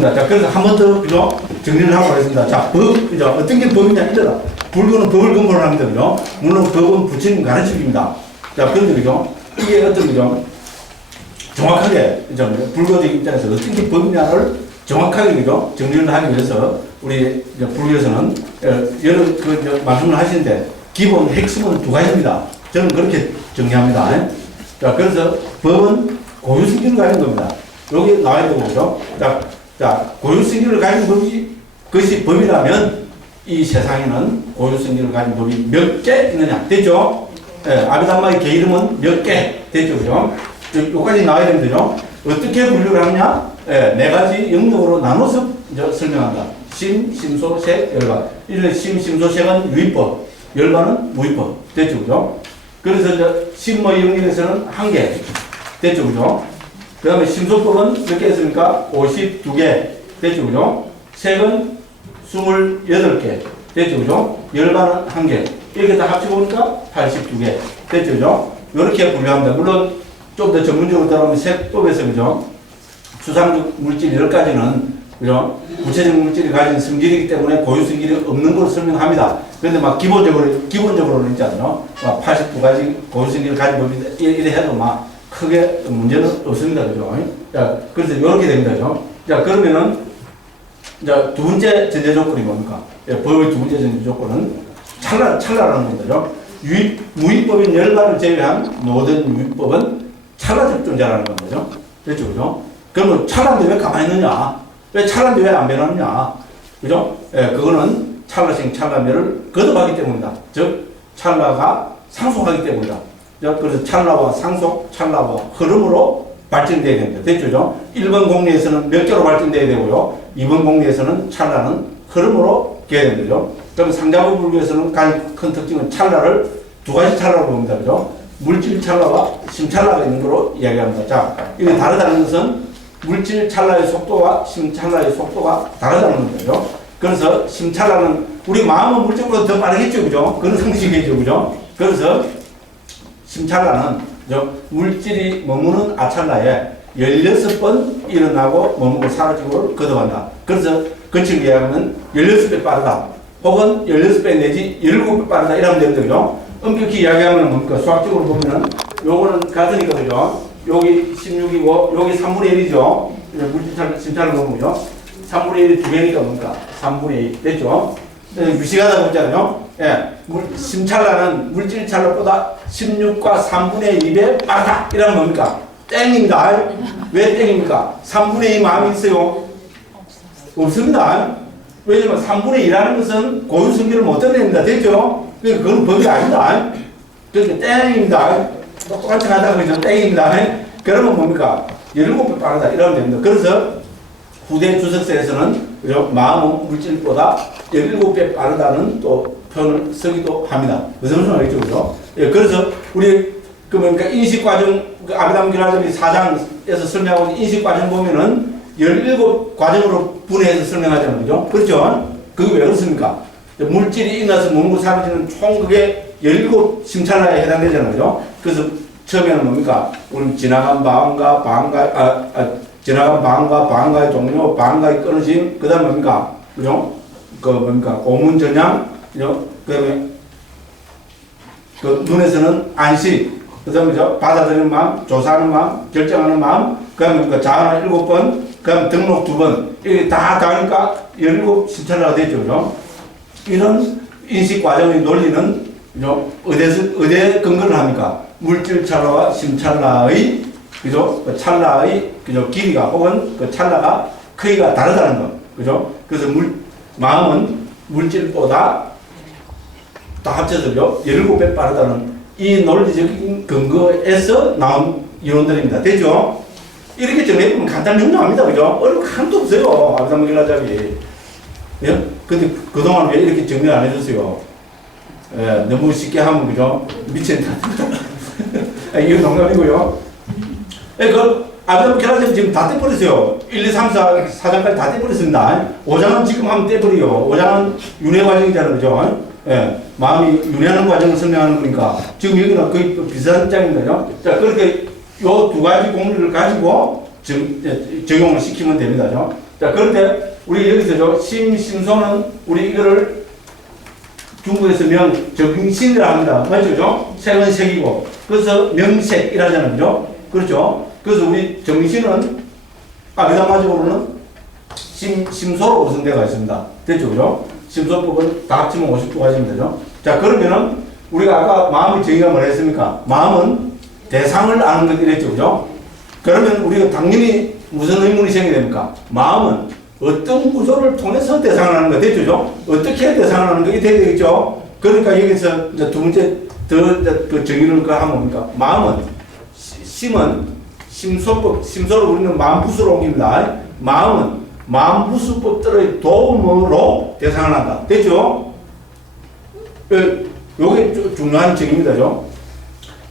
자, 그래서 한 번 더, 그죠? 정리를 하고 하겠습니다. 자, 법, 그죠? 어떤 게 법이냐, 이거다. 불교는 법을 근본으로 합니다, 그죠? 물론 법은 부처님 가르침입니다. 자, 그런데, 그죠? 이게 어떤, 그죠? 정확하게, 그죠? 불교적 입장에서 어떤 게 법이냐를 정확하게, 그죠? 정리를 하기 위해서, 우리 불교에서는 여러 말씀을 하시는데, 기본 핵심은 두 가지입니다. 저는 그렇게 정리합니다. 자, 그래서 법은 고유승기를 가진 겁니다. 여기 나와야 되고, 그죠? 자, 고유승기를 가진 법이, 그것이 법이라면, 이 세상에는 고유승기를 가진 법이 몇 개 있느냐? 됐죠? 예, 아비담마의 개 이름은 몇 개? 됐죠? 그죠? 여기까지 나와야 됩니다. 어떻게 분류를 하느냐? 예, 네 가지 영역으로 나눠서 설명한다. 심, 심소, 색, 열반. 이런 심, 심소, 색은 유의법, 열반은 무의법. 됐죠? 그죠? 그래서 심의 영역에서는 한 개. 됐죠? 그죠? 그 다음에 심소법은 몇 개 했습니까? 52개. 됐죠? 그죠? 색은 28개. 됐죠? 그죠? 열반은 1개. 이렇게 다 합치고 보니까 82개. 됐죠? 그죠? 이렇게 분류합니다. 물론 좀 더 전문적으로 들어가면 색법에서, 그죠? 추상적 물질 10가지는, 그죠? 구체적 물질이 가진 성질이기 때문에 고유 성질이 없는 걸 설명합니다. 그런데 막 기본적으로는 있잖아요. 막 82가지 고유 성질을 가진 법이 이래 해도 막 크게 문제는 없습니다. 그죠? 자, 그래서 이렇게 됩니다. 그죠? 자, 그러면은, 자, 두 번째 전제 조건이 뭡니까? 법의 두 번째 전제 조건은 찰나라는 겁니다. 무위법인 열반을 제외한 모든 유위법은 찰나적 존재라는 겁니다. 됐죠? 그죠? 그러면 찰나인데 왜 가만히 있느냐? 왜 찰나인데 왜 안 변하느냐? 그죠? 예, 그거는 찰나생 찰나멸을 거듭하기 때문이다. 즉, 찰나가 상속하기 때문이다. 그래서 찰나와 상속, 찰나와 흐름으로 발전되어야 됩니다. 됐죠? 1번 공리에서는 몇 개로 발전되어야 되고요. 2번 공리에서는 찰나는 흐름으로 되어야 됩니다. 그럼 상자부 불교에서는 가장 큰 특징은 찰나를 두 가지 찰나로 봅니다. 그죠? 물질 찰나와 심 찰나가 있는 거로 이야기합니다. 자, 이게 다르다는 것은 물질 찰나의 속도와 심 찰나의 속도가 다르다는 겁니다. 그래서 심 찰나는 우리 마음은 물질보다 더 빠르겠죠. 그죠? 그런 상식이죠. 그죠? 그래서 심 찰나는 물질이 머무는 아찰나에 16번 일어나고 머무고 사라지고를 거듭한다. 그래서 거칠게 이야기하면 16배 빠르다. 혹은 16배 내지 17배 빠르다. 이러면 됩니다. 그죠? 엄격히 이야기하면 뭡니까? 수학적으로 보면은 요거는 같으니까, 그죠? 여기 16이고, 여기 3분의 1이죠? 심찰을 보면요. 3분의 1이 두 개니까 뭡니까? 3분의 1. 됐죠? 유식하다고 했잖아요. 예. 심찰라는 물질 찰나보다 16과 3분의 2배 빠르다. 이러면 뭡니까? 땡입니다. 왜 땡입니까? 3분의 2 마음이 있어요? 없습니다. 왜냐면 3분의 2라는 것은 고유 성질을 못 떠냅니다. 됐죠? 그건 법이 아니다. 그러니까 땡입니다. 똑같이 하다가 그죠? 땡입니다. 그러면 뭡니까? 17배 빠르다. 이러면 됩니다. 그래서 후대 주석서에서는 그죠? 마음은 물질보다 17배 빠르다는 또 표현을 쓰기도 합니다. 무슨 말인지 알겠죠? 그죠? 예, 그래서 우리 그러니까 인식과정, 아비담기라점이 4장에서 설명하고 있는 인식과정 보면은 17과정으로 분해해서 설명하잖아요. 그죠? 그렇죠? 그게 왜 그렇습니까? 물질이 일어나서 머물고 사라지는 총 그게 17 심찰나에 해당되잖아요. 그죠? 그래서 처음에는 뭡니까? 우리 지나간 방과 지나간 방과의 종료, 방과의 끊어짐, 그 다음에 뭡니까? 그죠? 오문전향, 그죠? 그 다음에 눈에서는 안식, 그 다음에 받아들이는 마음, 조사하는 마음, 결정하는 마음, 그 다음에 자아는 7번, 그 다음에 등록 2번, 이게 다 가니까 17 심찰나가 되죠. 그죠? 이런 인식 과정의 논리는 어디에 근거를 합니까? 물질 찰나와 심 찰나의 그죠? 그 찰나의 그죠? 길이가 혹은 그 찰나가 크기가 다르다는 것. 그죠? 그래서 마음은 물질보다 다 합쳐서요 17배 빠르다는 이 논리적인 근거에서 나온 이론들입니다. 되죠? 이렇게 정리해보면 간단히 정리합니다. 그죠? 어려운 거 하나도 없어요. 아비담기라잡이. 예? 근데 그동안 왜 이렇게 정리 안 해줬어요? 예, 너무 쉽게 하면, 그죠? 미친다. 이거 농담이고요. 예, 아비담기라잡이 지금 다 떼버렸어요. 1, 2, 3, 4, 4장까지 다 떼버렸습니다. 5장은 지금 하면 떼버려요. 5장은 윤회 과정이잖아요. 그죠? 예, 마음이 윤회하는 과정을 설명하는 거니까. 지금 여기는 거의 비슷한 장입니다. 자, 그렇게 요 두 가지 공리를 가지고 적용을 시키면 됩니다. 자, 그런데 우리 여기서죠. 심소는 우리 이거를 중국에서 정신이라 합니다. 맞죠? 그죠? 색은 색이고. 그래서 명색이라잖아요. 그죠? 그렇죠? 그래서 우리 정신은 아비담마적으로는 심소로 구성되어 있습니다. 됐죠? 그죠? 심소법은 다 합치면 50가지입니다. 그죠? 자, 그러면은 우리가 아까 마음의 정의가 뭐라 했습니까? 마음은 대상을 아는 것 이랬죠. 그죠? 그러면 우리가 당연히 무슨 의문이 생겨됩니까? 마음은 어떤 구조를 통해서 대상을 하는 거 됐죠? 어떻게 대상을 하는 거 이게 돼야 되겠죠? 그러니까 여기서 이제 두 번째 그 정의를 하면 뭡니까? 마음은 심은 심소를 우리는 마음부수로 옮깁니다. 마음은 마음부수법들의 도움으로 대상을 한다. 됐죠? 요게 중요한 정의입니다.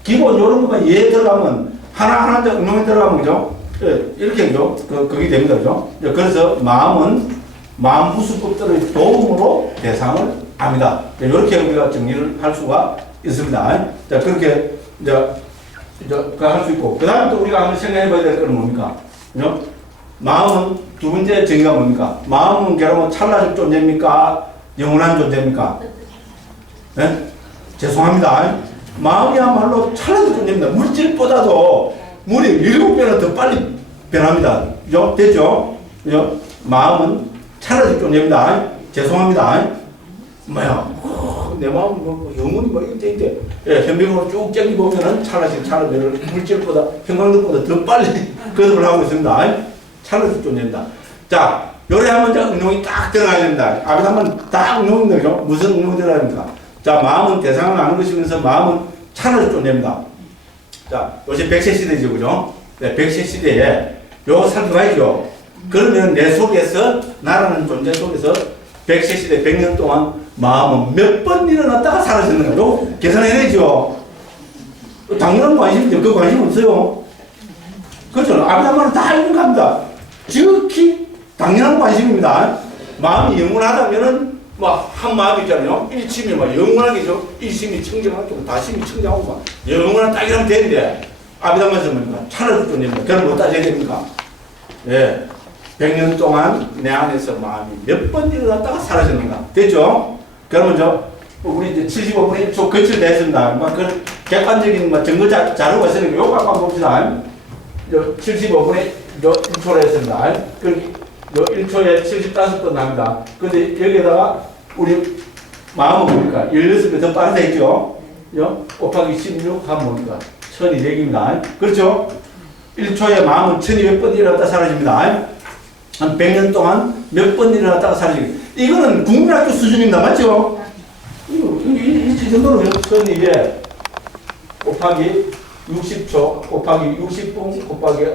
기본 이런 것만 이해 들어가면 하나하나 응용이 들어가면 그죠? 이렇게 그죠? 그게 됩니다. 그죠? 그래서 마음은 마음부수법들의 도움으로 대상을 합니다. 이렇게 우리가 정리를 할 수가 있습니다. 자, 그렇게 이제 할 수 있고. 그 다음에 또 우리가 한번 생각해 봐야 될 건 뭡니까? 그죠? 마음은 두 번째 정의가 뭡니까? 마음은 결국은 찰나적 존재입니까? 영원한 존재입니까? 네? 죄송합니다. 마음이야말로 찰나적 존재입니다. 물질보다도 무려 7배나 더 빨리 변합니다. 그죠? 됐죠? 그죠? 마음은 찰나적 존재입니다. 죄송합니다. 내 마음 영혼이 이제 현명으로 쭉 땡기보면은 찰나적 물질보다 형광등보다 더 빨리 거듭을 하고 있습니다. 찰나적 존재입니다. 자, 요래 하면 이제 응용이 딱 들어가야 됩니다. 아비담은 딱 응용입니다. 그죠? 무슨 응용이 들어가야 됩니까? 자, 마음은 대상을 아는 것이면서 마음은 찰나적 존재입니다. 자, 요새 100세 시대죠. 그죠? 네, 100세 시대에 요거 살펴봐야죠. 그러면 내 속에서, 나라는 존재 속에서 100세 시대 100년 동안 마음은 몇 번 일어났다가 사라졌는가? 요거 계산해야죠. 당연한 관심이죠. 그 관심 없어요. 그렇죠? 아비담은 다 알고 갑니다. 지극히 당연한 관심입니다. 마음이 영원하다면은 한 마음이 있잖아요. 일심이 영원하게죠. 일심이 청정하고 다심이 청정하고 영원한 딱 이러면 되는데 아비담에서 뭡니까? 찰나적 존재입니다. 그럼 뭐 따져야 됩니까? 예. 100년 동안 내 안에서 마음이 몇 번 일어났다가 사라졌는가? 됐죠? 그러면 우리 이제 75분의 1초 거칠됐습니다. 그 객관적인 증거 자료가 있으니까 요거 한번 봅시다. 75분의 1초로 했습니다. 그 1초에 75번 납니다. 근데 여기에다가 우리 마음은 뭡니까? 16배 더 빠르다 했죠? 곱하기 16 하면 뭡니까? 1200입니다. 그렇죠? 1초에 마음은 1200번 일어났다 사라집니다. 한 100년 동안 몇 번 일어났다가 사라집니다. 이거는 국민학교 수준입니다. 맞죠? 이 정도로 1200 곱하기 60초 곱하기 60분 곱하기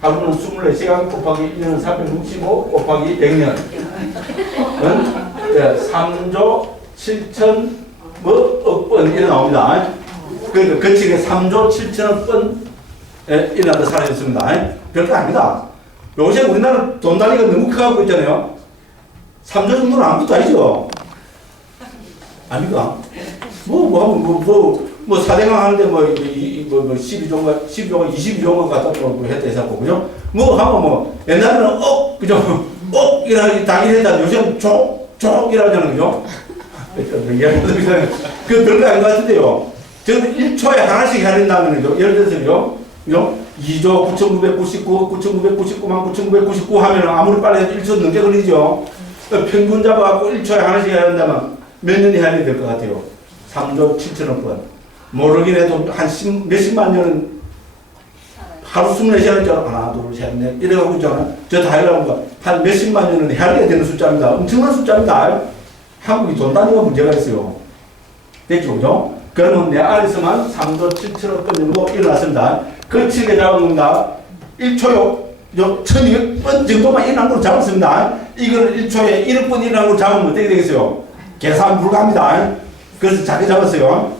하루는 24시간 곱하기 1년은 365 곱하기 100년 3조 7천 억 번 이래 나옵니다. 그러니까 거치게 3조 7천억 번 일어나다 사라졌습니다. 별거 아닙니다. 요새 우리나라 돈 단위가 너무 커가고 있잖아요. 3조 정도는 아무것도 아니죠. 아닙니까? 사대강 하는데 12조가 22조가 갖다 했다 해서 그죠? 하면 옛날에는 그죠? 당일에다 요새는 쪽 이라잖아요. 그죠? 그 별거 아닌 것 같은데요. 저는 1초에 하나씩 해야 된다면, 예를 들어서요. 2조 9,999, 9,999만 9,999 하면 아무리 빨리 해도 1초 넘게 걸리죠. 평균 잡아갖고 1초에 하나씩 해야 된다면 몇 년이 해야 될 것 같아요? 3조 7천억 번. 모르긴 해도 몇십만 년은 하루 24시간 있잖아. 하나, 둘, 셋, 넷. 이래가고 있잖아. 저 다 하려고 한 몇십만 년은 해야 되는 숫자입니다. 엄청난 숫자입니다. 한국이 돈 단위가 문제가 있어요. 됐죠? 그죠? 그러면 내 안에서만 3조 7천억 번 정도 일어났습니다. 거칠게 잡아놓는다. 1초요. 1200번 정도만 일어난 걸로 잡았습니다. 이걸 1초에 1억 번 일어난 걸로 잡으면 어떻게 되겠어요? 계산 불가합니다. 그래서 작게 잡았어요.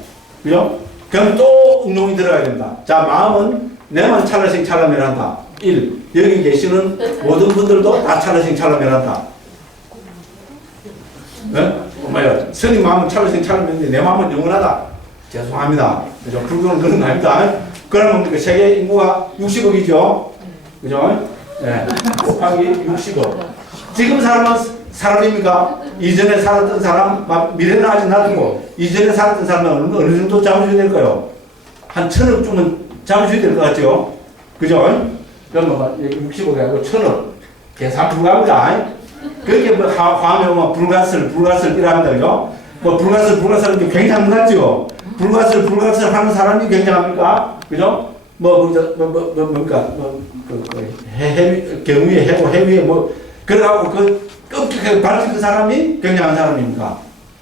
그죠? 그럼 또 응용이 들어가야 됩니다. 자, 마음은 내만 찰나생 찰나멸한다. 1. 여기 계시는 모든 분들도 다 찰나생 찰나멸한다. 네? 스님 마음은 찰나생 찰나멸인데 내 마음은 영원하다. 죄송합니다. 그죠? 불교는 그런 거 아닙니다. 그러면 세계 인구가 60억이죠? 그죠? 네. 곱하기 60억. 지금 사람은 사람입니까? 이전에 살았던 사람, 미래는 아직 놔두고, 이전에 살았던 사람은 어느 정도 잡으셔야 될까요? 한 1000억 주면 잡으셔야 될 것 같죠? 그죠? 그러면 65개 하고 1000억. 계산 불가합니다. 그렇게 뭐 화면 뭐 불가슬 이러합니다. 그죠? 뭐 불가슬 이렇게 굉장한 것 같죠? 불가슬 하는 사람이 굉장합니까? 그죠? 뭡니까? 경위에 해고, 해위에 그래갖고 끔찍하게 밝힌 그 사람이 굉장한 사람입니까?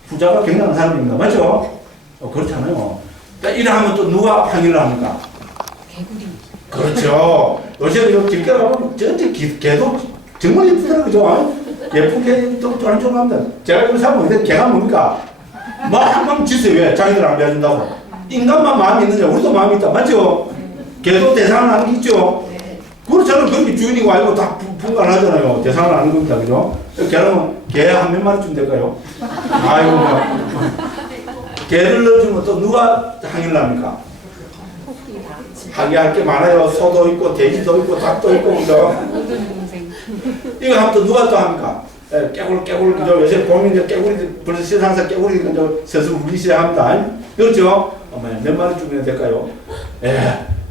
부자가 굉장한 사람입니까? 맞죠? 그렇잖아요. 그러니까 이러하면 또 누가 항의를 합니까? 개구리. 그렇죠. 요새 길게 가면 개도 정말 예쁘더라고요. 그죠? 예쁜 개도 또 한쪽합니다. 제가 이거 사면 개가 뭡니까? 한번 주세요. 왜? 자기들 안 배워준다고. 인간만 마음이 있느냐? 우리도 마음이 있다. 맞죠? 개도 대상을 하는 게 있죠? 그렇잖아요. 그렇게 주인이고 알고 다 분간하잖아요. 대상을 하는 겁니다. 그죠? 개는 개 한 몇 마리쯤 될까요? 아이고, 개를 넣어주면 또 누가 항의를 합니까? 항의할 게 많아요. 소도 있고, 돼지도 있고, 닭도 있고, 그죠? 이거 하면 또 누가 또 합니까? 깨굴, 그죠? 요새 보면 이제 깨구리, 벌써 세상에서 깨구리, 그죠? 세수 울리기 시작합니다. 그렇죠? 몇 마리쯤 될까요?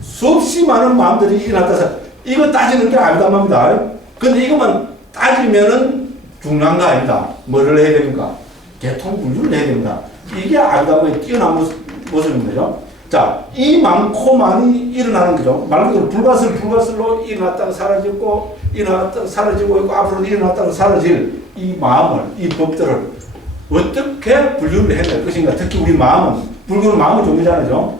수없이 많은 마음들이 일어났다. 이거 따지는 게 아니답니다. 근데 이것만 따지면은 중요한 거 아니다. 뭐를 해야 됩니까? 개통 분류를 해야 됩니다. 이게 아름다움의 뛰어난 모습입니다. 자, 이 많고 많이 일어나는 거죠. 말 그대로 불가슬로 일어났다가 사라지고, 일어났다가 사라지고 있고, 앞으로도 일어났다가 사라질 이 마음을, 이 법들을 어떻게 분류를 해낼 것인가. 특히 우리 마음은, 불교는 마음의 종류잖아요.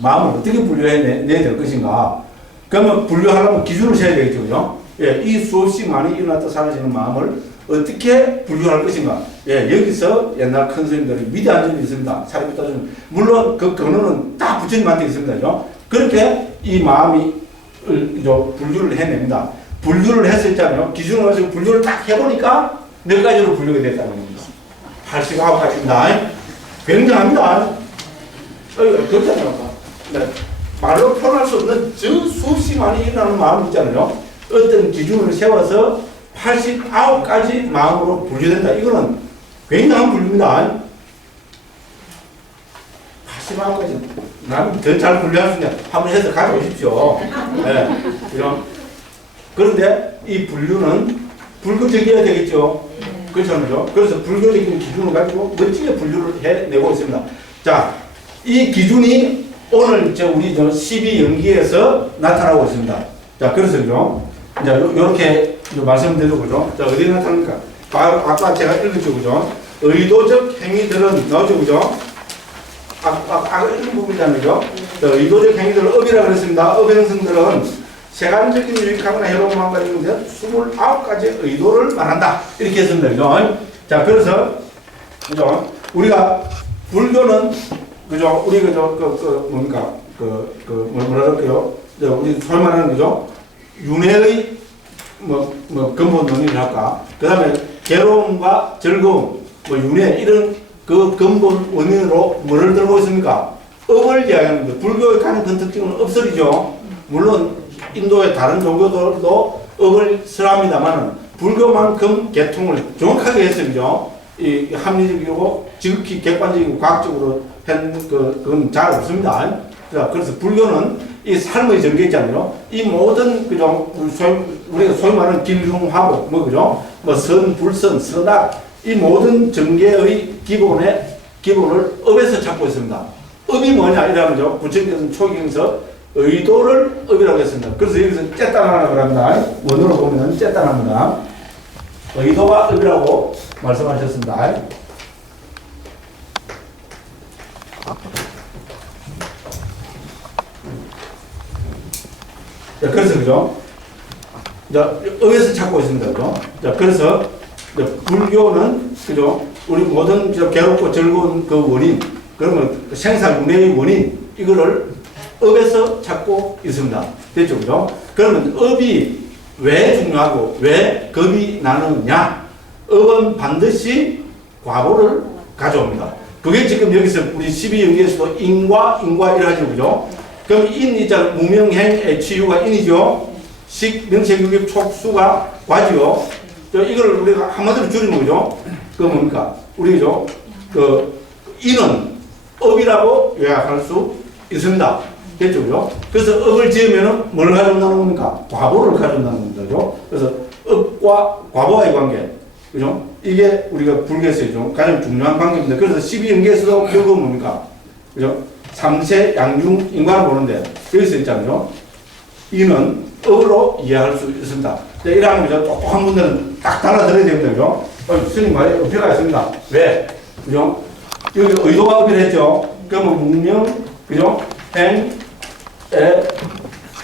마음을 어떻게 분류해내야 될 것인가. 그러면 분류하려면 기준을 세워야 되겠죠. 그죠? 예, 이 수없이 많이 일어났다 사라지는 마음을 어떻게 분류할 것인가. 예, 여기서 옛날 큰 스님들이 위대한 점이 있습니다. 사리부터 좀, 물론 그 근원은 다 부처님한테 있습니다. 그죠? 그렇게 이 마음이 분류를 해냅니다. 분류를 했을 때요, 기준을 가지고 분류를 딱 해보니까 몇 가지로 분류가 됐다는 겁니다. 89가지입니다. 굉장합니다. 그렇잖아요. 네. 말로 표현할 수 없는 수없이 많이 일어나는 마음이 있잖아요. 어떤 기준을 세워서 89가지 마음으로 분류된다. 이거는 굉장한 분류입니다. 89가지. 나는 더 잘 분류할 수 있냐. 한번 해서 가져오십시오. 네. 그런데 이 분류는 불교적이어야 되겠죠. 그렇잖아요. 그래서 불교적인 기준을 가지고 멋지게 분류를 해내고 있습니다. 자, 이 기준이 오늘 우리 12연기에서 나타나고 있습니다. 자, 그래서요. 이제 요렇게 말씀드리고, 그죠? 자, 어디 나타납니까? 아까 제가 읽었죠, 그죠? 의도적 행위들은 나오죠, 그죠? 아까 읽은 부분이잖아요. 의도적 행위들은 업이라고 그랬습니다. 업의 형성들은 세간적인 유익하거나 해로운 마음을 가지고 있는 29가지 의도를 말한다. 이렇게 했습니다, 그죠? 자, 그래서, 그죠? 우리가, 불교는, 그죠? 우리, 뭡니까? 뭐라 그럴까요? 우리 소위 말하는, 그죠? 윤회의 근본 논의를 할까? 그 다음에 괴로움과 즐거움, 윤회, 이런 그 근본 원인으로 뭐를 들고 있습니까? 업을 이야기하는 거죠. 불교의 가장 큰 특징은 업설이죠. 물론 인도의 다른 종교들도 업을 설합니다만 불교만큼 개통을 정확하게 했어요. 그죠? 이 합리적이고 지극히 객관적이고 과학적으로 한 그건 잘 없습니다. 그래서 불교는 이 삶의 전개 있잖아요. 이 모든 그죠? 우리가 소위 말하는 길흉하고 그죠? 선, 불선, 선악 이 모든 전개의 기본을 업에서 찾고 있습니다. 업이 뭐냐 이러면요. 부처님께서는 초기에서 의도를 업이라고 했습니다. 그래서 여기서 째따나라고 합니다. 원어로 보면 째따나입니다. 의도가 업이라고 말씀하셨습니다. 자, 그래서 그죠? 업에서 찾고 있습니다. 그죠? 자, 그래서 불교는 그죠? 우리 모든 괴롭고 즐거운 그 원인, 그러면 생사윤회의 원인 이거를 업에서 찾고 있습니다. 됐죠, 그죠? 그러면 업이 왜 중요하고 왜 겁이 나느냐? 업은 반드시 과보를 가져옵니다. 그게 지금 여기서 우리 12연기에서도 인과 이라죠, 그죠? 그럼 인이자 무명행의 치유가 인이죠. 식, 명색유격, 촉수가 과지요. 이걸 우리가 한마디로 줄이면 그죠? 그 뭡니까? 우리 그죠? 이는 업이라고 요약할 수 있습니다. 됐죠? 그죠? 그래서 업을 지으면은 뭘 가져온다는 겁니까? 과보를 가져온다는 거죠. 그래서 업과 과보와의 관계. 그죠? 이게 우리가 불교에서 좀 가장 중요한 관계입니다. 그래서 12연계에서도 결국은 뭡니까? 그죠? 3세 양중 인과를 보는데, 여기서 있잖아요. 이는 업으로 이해할 수 있습니다. 이러한 거죠. 똑똑한 분들은 딱 달라들어야 됩니다. 그죠? 스님 말에 어폐가 있습니다. 왜? 그죠? 여기 의도가 어필 했죠? 그러면 문명, 그죠? 행, 에,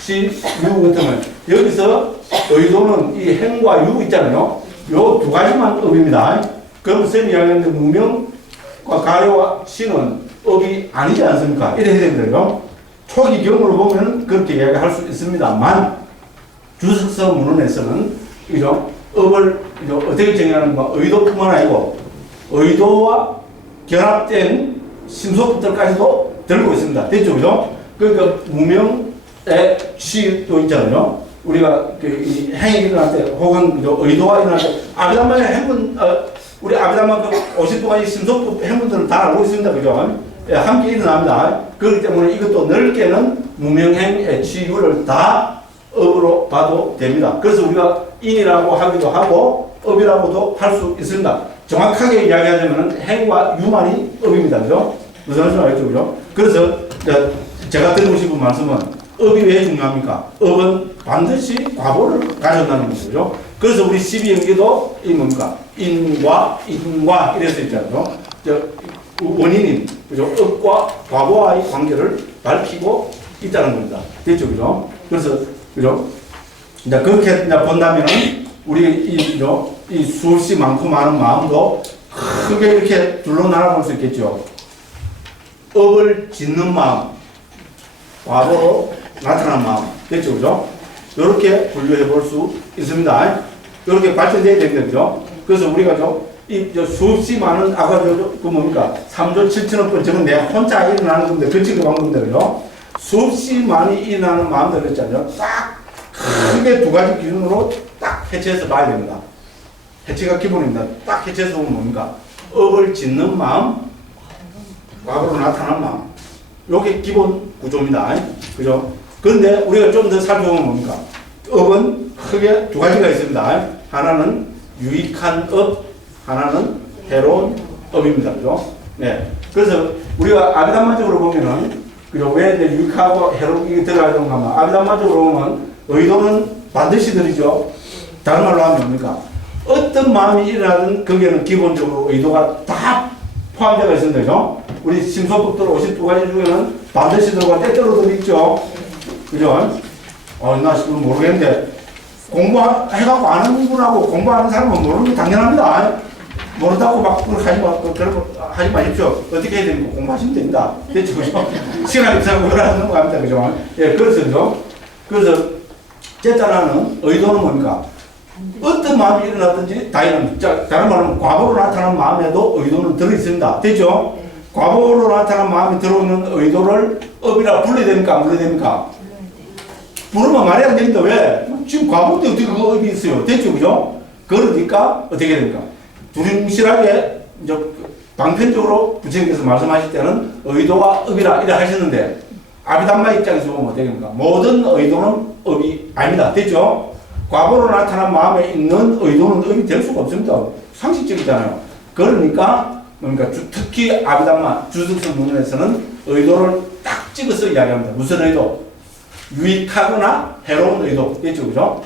시, 유 같으면 여기서 의도는 이 행과 유 있잖아요. 요 두 가지만 업입니다. 그럼 쌤이 이야기하는데 문명과 가려와 시는 업이 아니지 않습니까? 이래 해야 됩니다. 초기 경으로 보면 그렇게 이야기할 수 있습니다만 주석서 문헌에서는 이죠 업을 어떻게 정의하는가 의도뿐만 아니고 의도와 결합된 심소법들까지도 들고 있습니다. 됐죠, 그죠? 그러니까 무명의 시도 있잖아요. 우리가 이 행이 일어날 때 혹은 의도가 일어날 때 아비담마의 행문 우리 아비담마 50도까지 심소법 행문들은 다 알고 있습니다, 그죠? 예, 함께 일어납니다. 그렇기 때문에 이것도 넓게는 무명행의 치유를 다 업으로 봐도 됩니다. 그래서 우리가 인이라고 하기도 하고 업이라고도 할 수 있습니다. 정확하게 이야기하자면 행과 유만이 업입니다. 그죠? 무슨 말인지 알겠죠? 그죠? 그래서 제가 드리고 싶은 말씀은 업이 왜 중요합니까? 업은 반드시 과보를 가져온다는 것이죠. 그래서 우리 12연계도 이 뭡니까? 인과 이래서 있잖아요. 원인인, 그죠? 업과 과보와의 관계를 밝히고 있다는 겁니다. 됐죠? 그죠? 그래서, 그죠? 이제 그렇게 이제 본다면은, 우리 이 수없이 많고 많은 마음도 크게 이렇게 둘로 나눠볼 수 있겠죠. 업을 짓는 마음, 과보로 나타나는 마음. 됐죠? 그죠? 이렇게 분류해 볼 수 있습니다. 이렇게 발전돼야 됩니다. 그죠? 그래서 우리가 수없이 많은, 아까 그 뭡니까? 3조 7천억 번, 저건 내가 혼자 일어나는 건데, 그치그 방법대로요. 수없이 많이 일어나는 마음들 있잖아요. 딱 크게 두 가지 기준으로 딱 해체해서 봐야 됩니다. 해체가 기본입니다. 딱 해체해서 보면 뭡니까? 업을 짓는 마음, 과거로 나타나는 마음. 요게 기본 구조입니다. 그죠? 그런데 우리가 좀 더 살펴보면 뭡니까? 업은 크게 두 가지가 있습니다. 하나는 유익한 업, 하나는 해로운 업입니다. 그죠? 네. 그래서 우리가 아비담마적으로 보면은, 그죠? 왜 이제 유익하고 해로운 게 들어가야 되는가 하면, 아비담마적으로 보면 의도는 반드시 들이죠. 다른 말로 하면 뭡니까? 어떤 마음이 일어나든 거기에는 기본적으로 의도가 다 포함되어 있습니다. 그죠? 우리 심소법들 52가지 중에는 반드시 들어가 때때로 들어있죠. 그죠? 나 지금 모르겠는데, 공부해갖고 아는 분하고 공부하는 사람은 모르는 게 당연합니다. 모른다고 막 하지 마십시오. 어떻게 해야 됩니까? 공부하시면 됩니다. 됐죠? 그죠? 시간이 있다고 그러는 거 갑니다. 그죠? 예, 그래서, 그죠? 그래서, 제자라는 의도는 뭡니까? 어떤 마음이 일어났든지 다 일어납니다. 다른 말로 과보로 나타나는 마음에도 의도는 들어있습니다. 됐죠? 과보로 나타나는 마음이 들어오는 의도를 업이라 불러야 됩니까? 안 불러야 됩니까? 부르면 말이 안 됩니다. 왜? 지금 과보인데 어떻게 그 업이 있어요? 됐죠? 그죠? 그러니까 어떻게 됩니까? 두림실하게 이제 방편적으로 부처님께서 말씀하실 때는 의도가 업이라 이래 하셨는데 아비담마 입장에서 보면 어떻게 됩니까? 모든 의도는 업이 아닙니다. 됐죠? 과보로 나타난 마음에 있는 의도는 업이 될 수가 없습니다. 상식적이잖아요. 그러니까 뭡니까? 특히 아비담마 주석서 문헌에서는 의도를 딱 찍어서 이야기합니다. 무슨 의도? 유익하거나 해로운 의도. 됐죠? 그죠?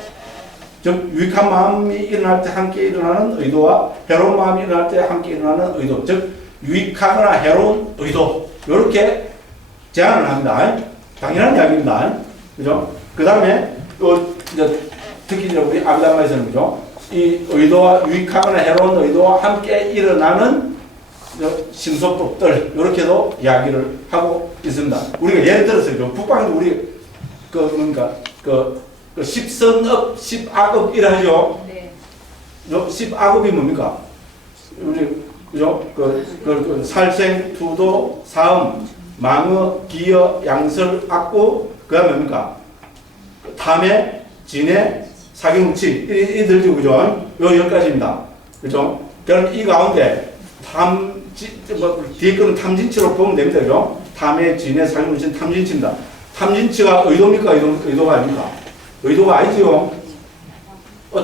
즉 유익한 마음이 일어날 때 함께 일어나는 의도와 해로운 마음이 일어날 때 함께 일어나는 의도. 즉 유익하거나 해로운 의도. 이렇게 제안을 합니다. 당연한 이야기입니다. 그죠? 그 다음에 특히 우리 아비담마에서는 그죠? 이 의도와 유익하거나 해로운 의도와 함께 일어나는 심소법들 이렇게도 이야기를 하고 있습니다. 우리가 예를 들어서 북방에도 우리 십선업, 십악업 이라 하죠. 네. 십악업이 뭡니까? 우리 그죠? 살생, 투도, 사음, 망어, 기여, 양설, 악구, 그다음에 뭡니까? 탐해, 진해, 사경치, 이 들죠, 그죠? 요 10가지입니다. 그죠? 그럼 이 가운데 뒤에 거는 탐진치로 보면 됩니다, 그죠? 탐의, 진의, 사경치, 탐진치입니다. 탐진치가 의도입니까? 의도가 아닙니까? 의도가 아니지요.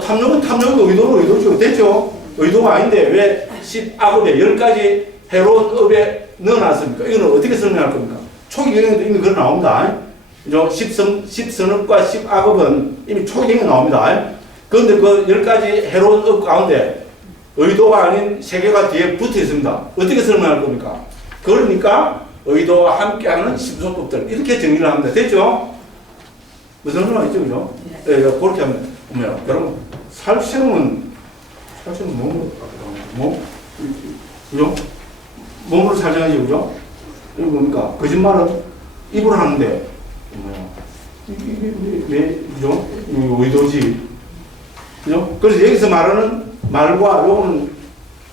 탐욕은 탐욕이고 의도는 의도죠. 됐죠? 의도가 아닌데 왜 10악업에 10가지 해로운 업에 넣어놨습니까? 이거는 어떻게 설명할 겁니까? 초기 경영에도 이미 그런 나옵니다. 그죠? 10선업과 10악업은 이미 초기 경영에 나옵니다. 그런데 그 10가지 해로운 업 가운데 의도가 아닌 3개가 뒤에 붙어 있습니다. 어떻게 설명할 겁니까? 그러니까 의도와 함께하는 심소법들 이렇게 정리를 합니다. 됐죠? 무슨 소리가 있죠, 그죠? 네, 그렇게 하면 여러분 살생은 그죠? 몸으로 살생하지, 그죠? 이거 뭡니까? 거짓말은 입으로 하는데 이게 왜 그죠? 의도지, 그죠? 그래서 여기서 말하는 말과 요거는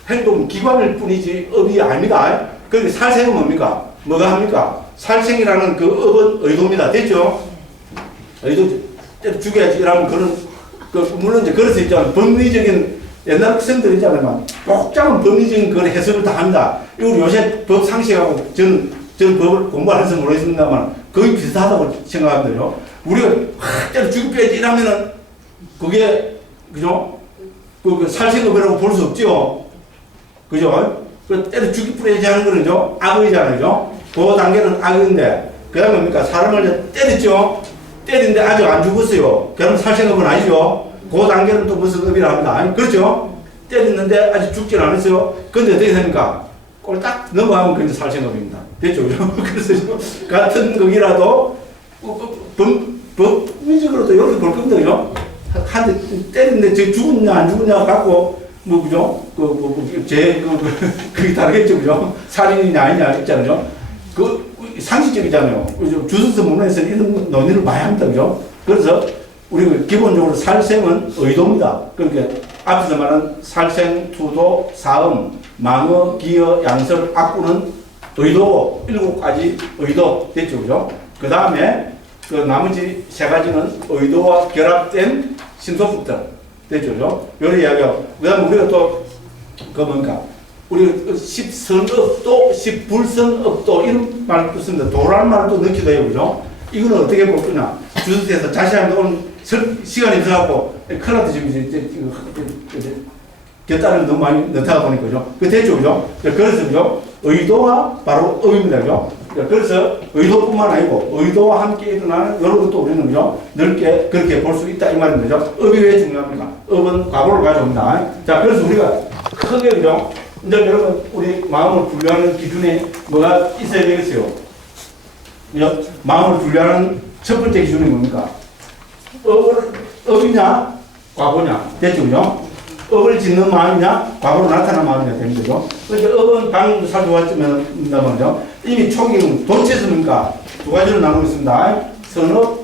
행동 기관일 뿐이지 업이 아닙니다. 그러니까 살생은 뭡니까? 뭐가 합니까? 살생이라는 그 업은 의도입니다. 됐죠? 의도 죽여야지 이러면 그런 물론 이제 그럴 수 있잖아요. 법리적인 옛날 학생들 있잖아요. 복잡한 법리적인 그런 해석을 다 합니다. 이거 요새 법 상식하고 저는 법을 공부해서 모르겠습니다만 거의 비슷하다고 생각하거든요. 우리가 때려 죽여야지 이러면은 그게 그죠? 그 살생업이라고 볼 수 없죠. 그죠? 그 때려 죽여야지 하는 거는요 악의잖아요. 그죠? 그 단계는 악인데 그 다음에 뭡니까? 사람을 때렸죠. 때리는데 아직 안 죽었어요. 그럼 살생업은 아니죠. 그 단계는 또 무슨 업이라 합니다. 그렇죠? 때렸는데 아직 죽진 않았어요. 근데 어떻게 됩니까? 꼴딱 넘어가면 그게 살생업입니다. 됐죠? 그래서 같은 거기라도 법리적으로도 이렇게 볼 겁니다. 그죠? 한 대 때렸는데 저 죽었냐 안 죽었냐 갖고 그죠? 그게 다르겠죠. 그죠? 살인이냐 아니냐 있잖아요. 상식적이잖아요. 주선서 문헌에서는 이런 논의를 많이 합니다. 그죠? 그래서 우리가 기본적으로 살생은 의도입니다. 그러니까 앞에서 말한 살생, 투도, 사음, 망어, 기어, 양설, 악구는 의도고 7가지 의도 됐죠. 그죠? 그 다음에 그 나머지 3가지는 의도와 결합된 신소법들 됐죠. 그죠? 요런 이야기하고 그 다음에 우리가 또 뭔가 우리 10선업도 10불선업도 이런 말도 씁니다. 도라는 말도 넣기도 해요. 그죠? 이거는 어떻게 볼 거냐. 주선에서 자세한데 오늘 시간이 있어갖고 큰일 났다 지금 곁다리를 너무 많이 넣다가 보니까 그죠? 그 됐죠. 그죠? 그래서 그죠? 의도가 바로 업입니다. 그죠? 그래서 의도뿐만 아니고 의도와 함께 일어나는 이런 것도 우리는 그죠? 넓게 그렇게 볼 수 있다 이 말입니다. 그죠? 업이 왜 중요합니까? 업은 과거를 가져옵니다. 자, 그래서 우리가 크게 그죠? 이제 여러분 우리 마음을 분류하는 기준에 뭐가 있어야 되겠어요? 마음을 분류하는 첫 번째 기준이 뭡니까? 업이냐 과거냐 됐죠? 그죠? 업을 짓는 마음이냐 과거로 나타난 마음이냐 되는 거죠. 그러니까 업은 방금 살펴봤지만 말이죠. 이미 초기는 도체에서 뭡니까? 2가지로 나누고 있습니다. 선업,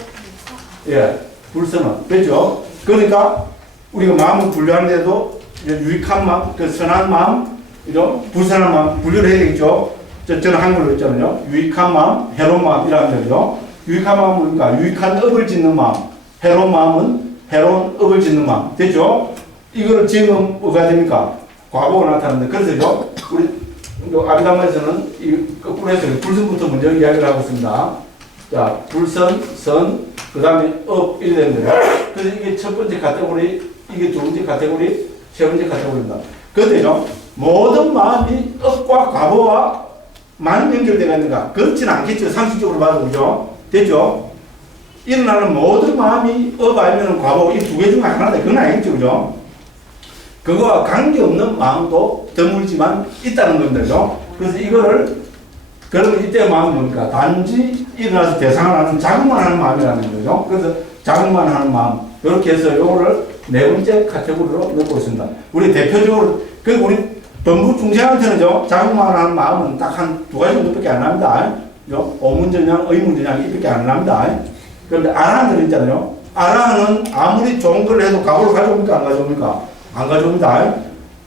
불선업 됐죠? 그러니까 우리가 마음을 분류하는데도 유익한 마음, 그 선한 마음, 그죠? 불선한 마음 분류를 해야 되겠죠. 저는 한글로 했잖아요. 유익한 마음, 해로운 마음이라는 거죠. 유익한 마음은 뭡니까? 유익한 업을 짓는 마음. 해로운 마음은 해로운 업을 짓는 마음. 됐죠? 이거를 지금 뭐가 됩니까? 과거가 나타나는데. 그래서 우리 아비담마에서는 이 거꾸로 해서 불선부터 먼저 이야기를 하고 있습니다. 자, 불선, 선, 그 다음에 업, 이렇게 되는 거예요. 그래서 이게 첫 번째 카테고리, 이게 두 번째 카테고리, 세 번째 카테고리입니다. 그런데요, 모든 마음이 업과 과거와 많이 연결되어 있는가? 그렇지는 않겠죠. 상식적으로 봐도, 그죠? 됐죠? 일어나는 모든 마음이 업 아니면 과거, 이 2개 중에 하나다. 그건 아니겠죠. 그죠? 그거와 관계없는 마음도 드물지만 있다는 겁니다. 그죠? 그래서 이거를, 그러면 이때 마음은 뭡니까? 단지 일어나서 대상을 하는 자극만 하는 마음이라는 거죠. 그래서 자극만 하는 마음. 이렇게 해서 요거를 4번째 카테고리로 넣고 있습니다. 우리 대표적으로, 우리 범부 중생한테는요, 자극만 하는 마음은 딱 한 2가지 정도밖에 안 납니다. 오문전향, 의문전향, 이밖에 안 납니다. 그런데 아라한들 있잖아요. 아라한은 아무리 좋은 걸 해도 과거를 가져옵니까? 안 가져옵니까? 안 가져옵니다.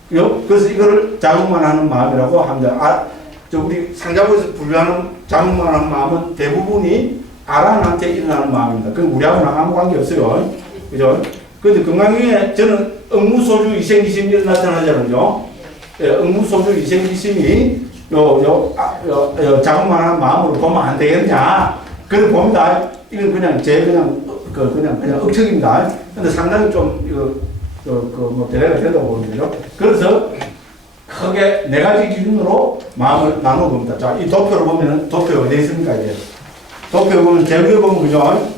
그래서 이거를 자극만 하는 마음이라고 합니다. 우리 상자부에서 분류하는 자극만 하는 마음은 대부분이 아라한한테 일어나는 마음입니다. 그건 우리하고는 아무 관계 없어요. 그죠? 그런데 건강에 저는 응무소주 이생기심이 나타나잖아요. 예, 응무소주 이생기심이 자그마한 마음으로 보면 안 되겠냐. 그래 봅니다. 이건 그냥 그냥 억측입니다. 근데 상당히 좀 뭐 대례가 된다고 보는데요. 그래서 크게 네 가지 기준으로 마음을 나눠 봅니다. 자, 이 도표를 보면은 도표가 어디 있습니까 이제? 도표 보면 제일 위에 보면 그죠?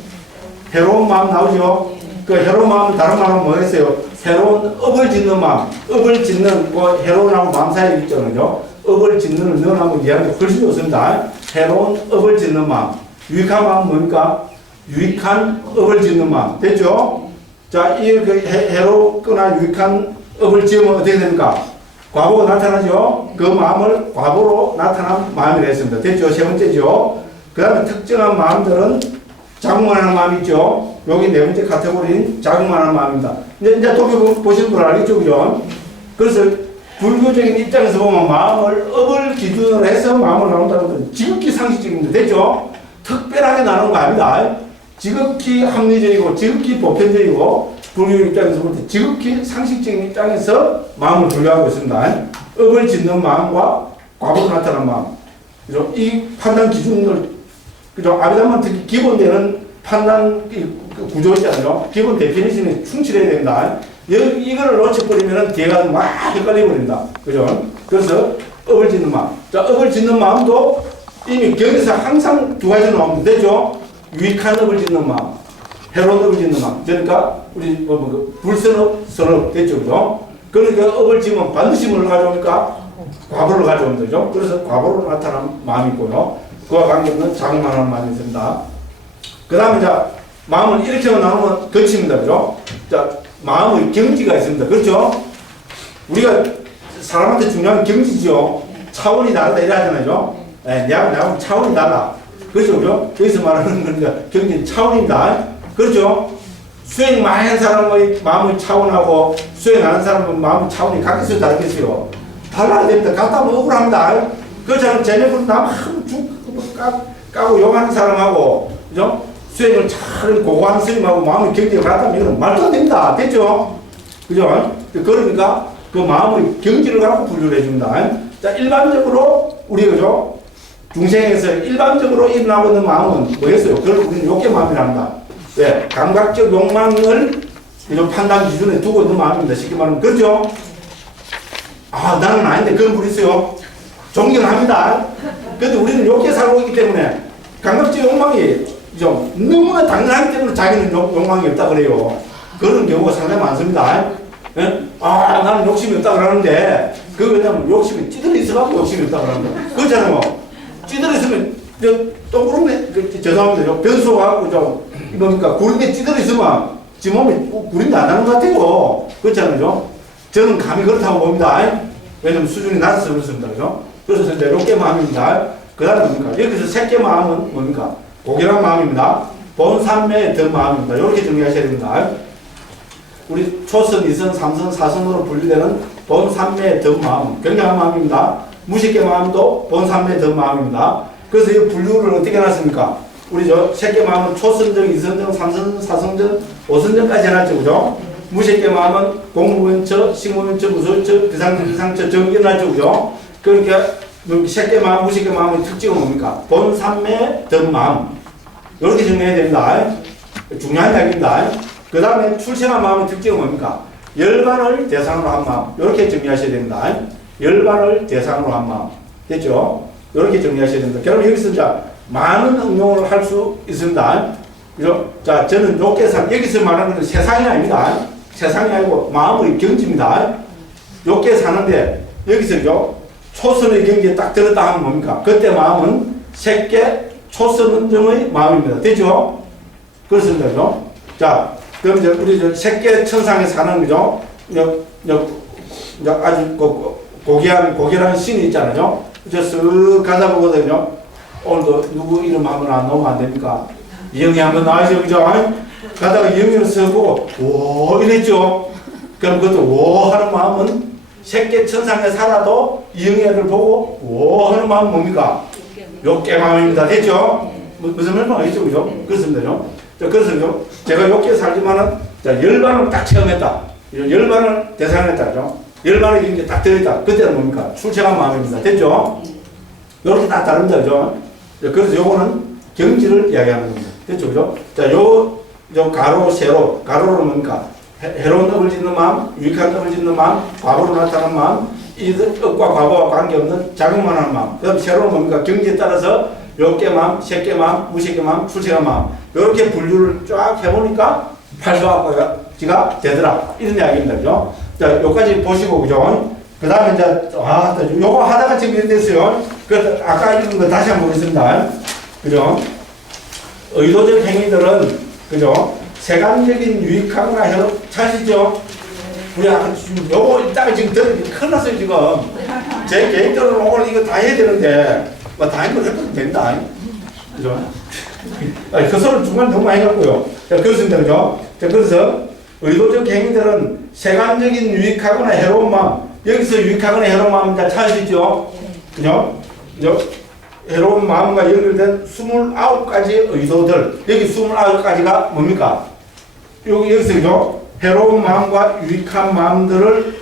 해로운 마음 나오죠? 그 해로운 마음은 다른 말은 뭐겠어요? 해로운 업을 짓는 마음, 업을 짓는 뭐 해로운하고 마음 사이에 있잖아요. 업을 짓는 너하고 이해하기 훨씬 좋습니다. 해로운 업을 짓는 마음, 유익한 마음은 뭡니까? 유익한 업을 짓는 마음, 됐죠? 자, 이 해롭거나 유익한 업을 지으면 어떻게 됩니까? 과보가 나타나죠? 그 마음을 과보로 나타난 마음이라 했습니다. 됐죠? 세 번째죠? 그 다음에 특정한 마음들은 자궁만한 마음이 있죠? 여기 네 번째 카테고리인 자궁만한 마음입니다. 이제 도표 보시는 분 알겠죠? 그죠? 그래서 불교적인 입장에서 보면 마음을 업을 기준으로 해서 마음을 나눈다는 건 지극히 상식적입니다. 됐죠? 특별하게 나누는 거 아닙니다. 지극히 합리적이고 지극히 보편적이고 불교 입장에서 볼 때 지극히 상식적인 입장에서 마음을 분류하고 있습니다. 업을 짓는 마음과 과보로 나타난 마음. 그죠? 이 판단 기준을, 그죠? 아비담만 특히 기본되는 판단 구조 있잖아요. 기본 데피니션에 충실해야 된다. 이거를 놓쳐버리면 뒤에가 막 헷갈려버립니다. 그죠? 그래서 업을 짓는 마음. 자, 업을 짓는 마음도 이미 경에서 항상 두 가지 나오면 되죠? 유익한 업을 짓는 마음, 해로운 업을 짓는 마음. 그러니까 우리 불선업, 선업 됐죠, 그죠? 그러니까 업을 지으면 반드시 뭘 가져옵니까? 과보를 가져오면 되죠. 그래서 과보로 나타난 마음이 있고요. 그와 관계없는 자궁만한 마음이 있습니다. 그 다음에 자, 마음을 이렇게 나누면 거칩니다, 그죠? 자, 마음의 경지가 있습니다. 그렇죠? 우리가 사람한테 중요한 경지죠. 차원이 다르다 이래 하잖아요. 네, 내하고 차원이 달라. 그렇죠? 그죠? 여기서 말하는 거니까 경지는 차원입니다. 그렇죠? 수행 많이 한 사람의 마음의 차원하고 수행 안 한 사람의 마음의 차원이 같겠어요? 다르겠어요? 달라야 됩니다. 같다 하면 억울합니다. 그렇잖아요. 쟤네들 남한 까고 욕하는 사람하고, 그죠? 수행을 잘 고고한 스님하고 마음의 경지가 같다면 이건 말도 안 됩니다. 됐죠? 그죠? 그러니까 그 마음의 경지를 갖고 분류를 해줍니다. 자, 일반적으로 우리 그죠? 중생에서 일반적으로 일어나고 있는 마음은 뭐겠어요? 그걸 우리는 욕계 마음이라 합니다. 왜? 감각적 욕망을 그죠? 판단 기준에 두고 있는 마음입니다. 쉽게 말하면. 그렇죠? 아, 나는 아닌데 그런 분 있어요. 존경합니다. 그런데 우리는 욕계 살고 있기 때문에 감각적 욕망이 좀 너무나 당연하기 때문에 자기는 욕망이 없다 그래요. 그런 경우가 상당히 많습니다. 예? 아, 나는 욕심이 없다 그러는데 그 왜냐면 욕심이 찌들어 있어갖고 욕심이 없다 그러는데 그렇잖아요. 찌들어 있으면 또 그런데 죄송합니다. 변수가 갖고 좀 뭡니까 구린데 찌들어 있으면 지 몸이 구린데 안 나는 것 같아요. 그렇잖아요. 저는 감히 그렇다고 봅니다. 왜냐면 수준이 낮아서 그렇습니다. 그죠? 그래서 이제 욕계 마음입니다. 그 다음에 뭡니까? 여기서 색계 마음은 뭡니까? 고결한 마음입니다. 본삼매의 더 마음입니다. 이렇게 정리하셔야 됩니다. 우리 초선, 이선, 삼선, 사선으로 분류되는 본삼매의 더 마음, 굉장한 마음입니다. 무식계 마음도 본삼매의 더 마음입니다. 그래서 이 분류를 어떻게 해놨습니까? 우리 색계 마음은 초선정, 이선정, 삼선정, 사선정, 오선정까지 해놨죠, 그죠? 무식계 마음은 공무원처, 식무원처, 무소처, 비상처, 정기해놨죠, 그죠? 그러니까 색계 마음, 무식계 마음의 특징은 뭡니까? 본삼매의 더 마음. 이렇게 정리해야 됩니다. 중요한 이야기입니다. 그 다음에 출생한 마음의 특징은 뭡니까? 열반을 대상으로 한 마음. 이렇게 정리하셔야 됩니다. 열반을 대상으로 한 마음. 됐죠? 이렇게 정리하셔야 됩니다. 결국 여기서 자, 많은 응용을 할 수 있습니다. 그죠? 자, 저는 욕계상, 여기서 말하는 건 세상이 아닙니다. 세상이 아니고 마음의 경지입니다. 욕계 사는데, 여기서요, 초선의 경지에 딱 들었다 하면 뭡니까? 그때 마음은 색계 초선정의 마음입니다. 되죠? 그렇습니다. 그죠? 자, 그럼 이제 우리 색계 천상에 사는 거죠? 아주 고귀한 신이 있잖아요. 쓱 가다 보거든요. 오늘도 누구 이름 한번 안 나오면 안 됩니까? 이영이 한번 나와야죠. 그죠? 가다가 이영이를 쓰고, 오, 이랬죠? 그럼 그것도 오 하는 마음은 색계 천상에 살아도 이영이를 보고 오 하는 마음은 뭡니까? 욕계 마음입니다. 됐죠? 무슨 말씀 알겠죠? 그죠? 그렇습니다. 그래서 제가 욕계 살지만은 자, 열반을 딱 체험했다. 열반을 대상했다. 그죠? 열반을 이제 딱 들어있다. 그때는 뭡니까? 출생한 마음입니다. 됐죠? 이렇게 다 다릅니다. 그죠? 그래서 요거는 경지를 이야기하는 겁니다. 됐죠? 그죠? 자, 요 가로, 세로. 가로는 뭡니까? 해로운 업을 짓는 마음, 유익한 업을 짓는 마음, 과거로 나타나는 마음, 이 업과 과거와 관계없는 작용만 하는 마음. 그다음 세로는 뭡니까? 경지에 따라서 욕계 마음, 색계 마음, 무색계 마음, 출생한 마음. 이렇게 분류를 쫙 해보니까 팔소학과지가 되더라. 이런 이야기입니다. 그죠? 자, 요까지 보시고, 그죠? 그 다음에 이제, 요거 하다가 지금 이렇게 됐어요. 그, 아까 읽은 거 다시 한번 보겠습니다. 그죠? 의도적 행위들은, 그죠? 세간적인 유익하거나 해로 차시죠? 우리 아까 지금 요거 이따가 지금 들으니 큰일 났어요, 지금. 제 개인적으로 오늘 이거 다 해야 되는데, 뭐 다 해도 된다. 그죠? 그 소리를 중간에 너무 많이 했고요. 자, 그렇습니다. 그죠? 자, 그래서 의도적 행위들은 세간적인 유익하거나 해로운 마음, 여기서 유익하거나 해로운 마음 다 찾으시죠? 그죠? 그죠? 해로운 마음과 연결된 29가지 의도들. 여기 29가지가 뭡니까? 여기서 그죠? 해로운 마음과 유익한 마음들을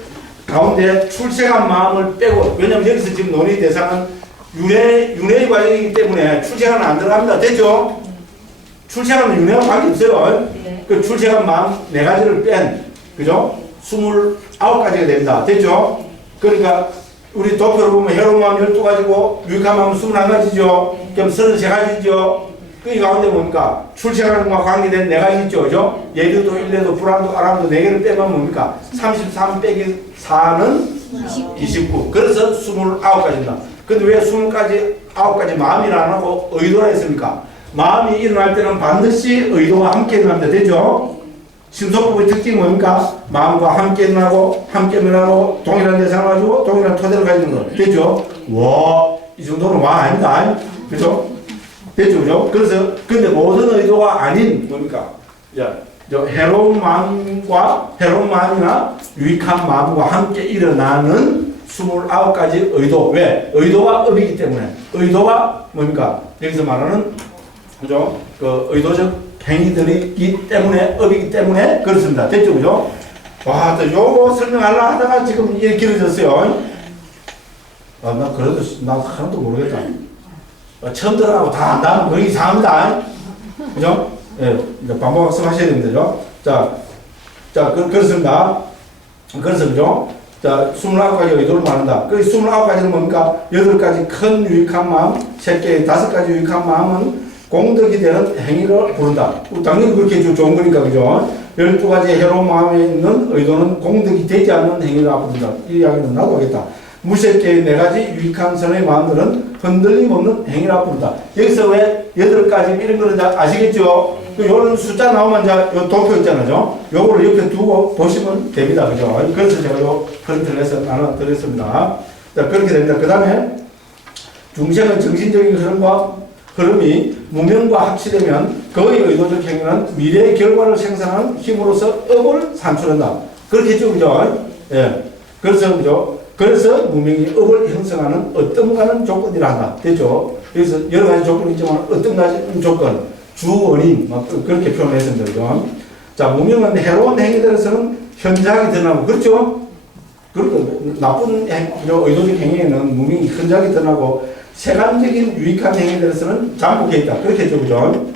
가운데 출생한 마음을 빼고, 왜냐면 여기서 지금 논의 대상은 윤회의 과정이기 때문에 출생은 안 들어갑니다. 됐죠? 출생하면 윤회와 관계 없어요. 네. 그 출생한 마음 4가지를 뺀, 그죠? 29가지가 됩니다. 됐죠? 그러니까 우리 도표로 보면 해로운 마음 12가지고 유익한 마음 21가지죠. 그럼 33가지죠. 그 가운데 뭡니까? 출생하는 것과 관계된 4가지 있죠. 그죠? 예류도, 일례도, 불안도, 아람도 4개를 빼면 뭡니까? 33 빼기 4는 29. 그래서 29가지입니다. 근데 왜 29가지 마음이라 안 하고 의도라 했습니까? 마음이 일어날 때는 반드시 의도와 함께 일어납니다. 되죠? 신소법의 특징이 뭡니까? 마음과 함께 일어나고, 함께 일어나고, 동일한 대상을 가지고, 동일한 토대를 가지는 거. 되죠? 와, 이 정도는 와, 아니다. 그죠? 됐죠? 그죠? 그래서, 근데 모든 의도가 아닌, 뭡니까? 자, 해로운 마음이나 유익한 마음과 함께 일어나는 29가지 의도. 왜? 의도가 업이기 때문에. 의도가 뭡니까? 여기서 말하는, 그죠? 그 의도적 행위들이기 때문에, 업이기 때문에 그렇습니다. 됐죠? 그죠? 와, 또 요거 설명하려고 하다가 지금 이렇게 길어졌어요. 나 그래도, 나 하나도 모르겠다. 처음 들어가고 다 안다면 거의 이상합니다. 그죠? 예, 이제 반복 학습하셔야 됩니다. 그죠? 그렇습니다. 그래서, 그죠? 자, 29가지 의도를 말한다. 그 29가지는 뭡니까? 8가지 큰 유익한 마음, 3개, 5가지 유익한 마음은 공덕이 되는 행위를 부른다. 당연히 그렇게 좋은 거니까, 그죠? 12가지 해로운 마음에 있는 의도는 공덕이 되지 않는 행위를 부른다. 이 이야기는 나도 하겠다. 무색계의 4가지 유익한 선의 마음들은 흔들림 없는 행위라 부른다. 여기서 왜 8가지 이런 거는 아시겠죠? 요런 숫자 나오면 요 도표 있잖아요. 요거를 옆에 두고 보시면 됩니다. 그죠? 그래서 제가 요 프린트를 해서 나눠 드렸습니다. 자, 그렇게 됩니다. 그 다음에 중생은 정신적인 흐름이 무명과 합치되면 그의 의도적 행위는 미래의 결과를 생산하는 힘으로서 업을 산출한다. 그렇게 했죠. 그죠? 예. 그래서, 그죠? 그래서 무명이 업을 형성하는 어떤 가는 조건이라 한다. 됐죠? 그래서 여러 가지 조건이 있지만 어떤 가지 조건, 주원인, 그렇게 표현했습니다. 그죠? 자, 무명은 해로운 행위들에서는 현저하게 드러나고, 그렇죠? 그리고 나쁜 의도적 행위에는 무명이 현저하게 드러나고, 세간적인 유익한 행위들에서는 잠복해 있다. 그렇게 했죠. 그죠?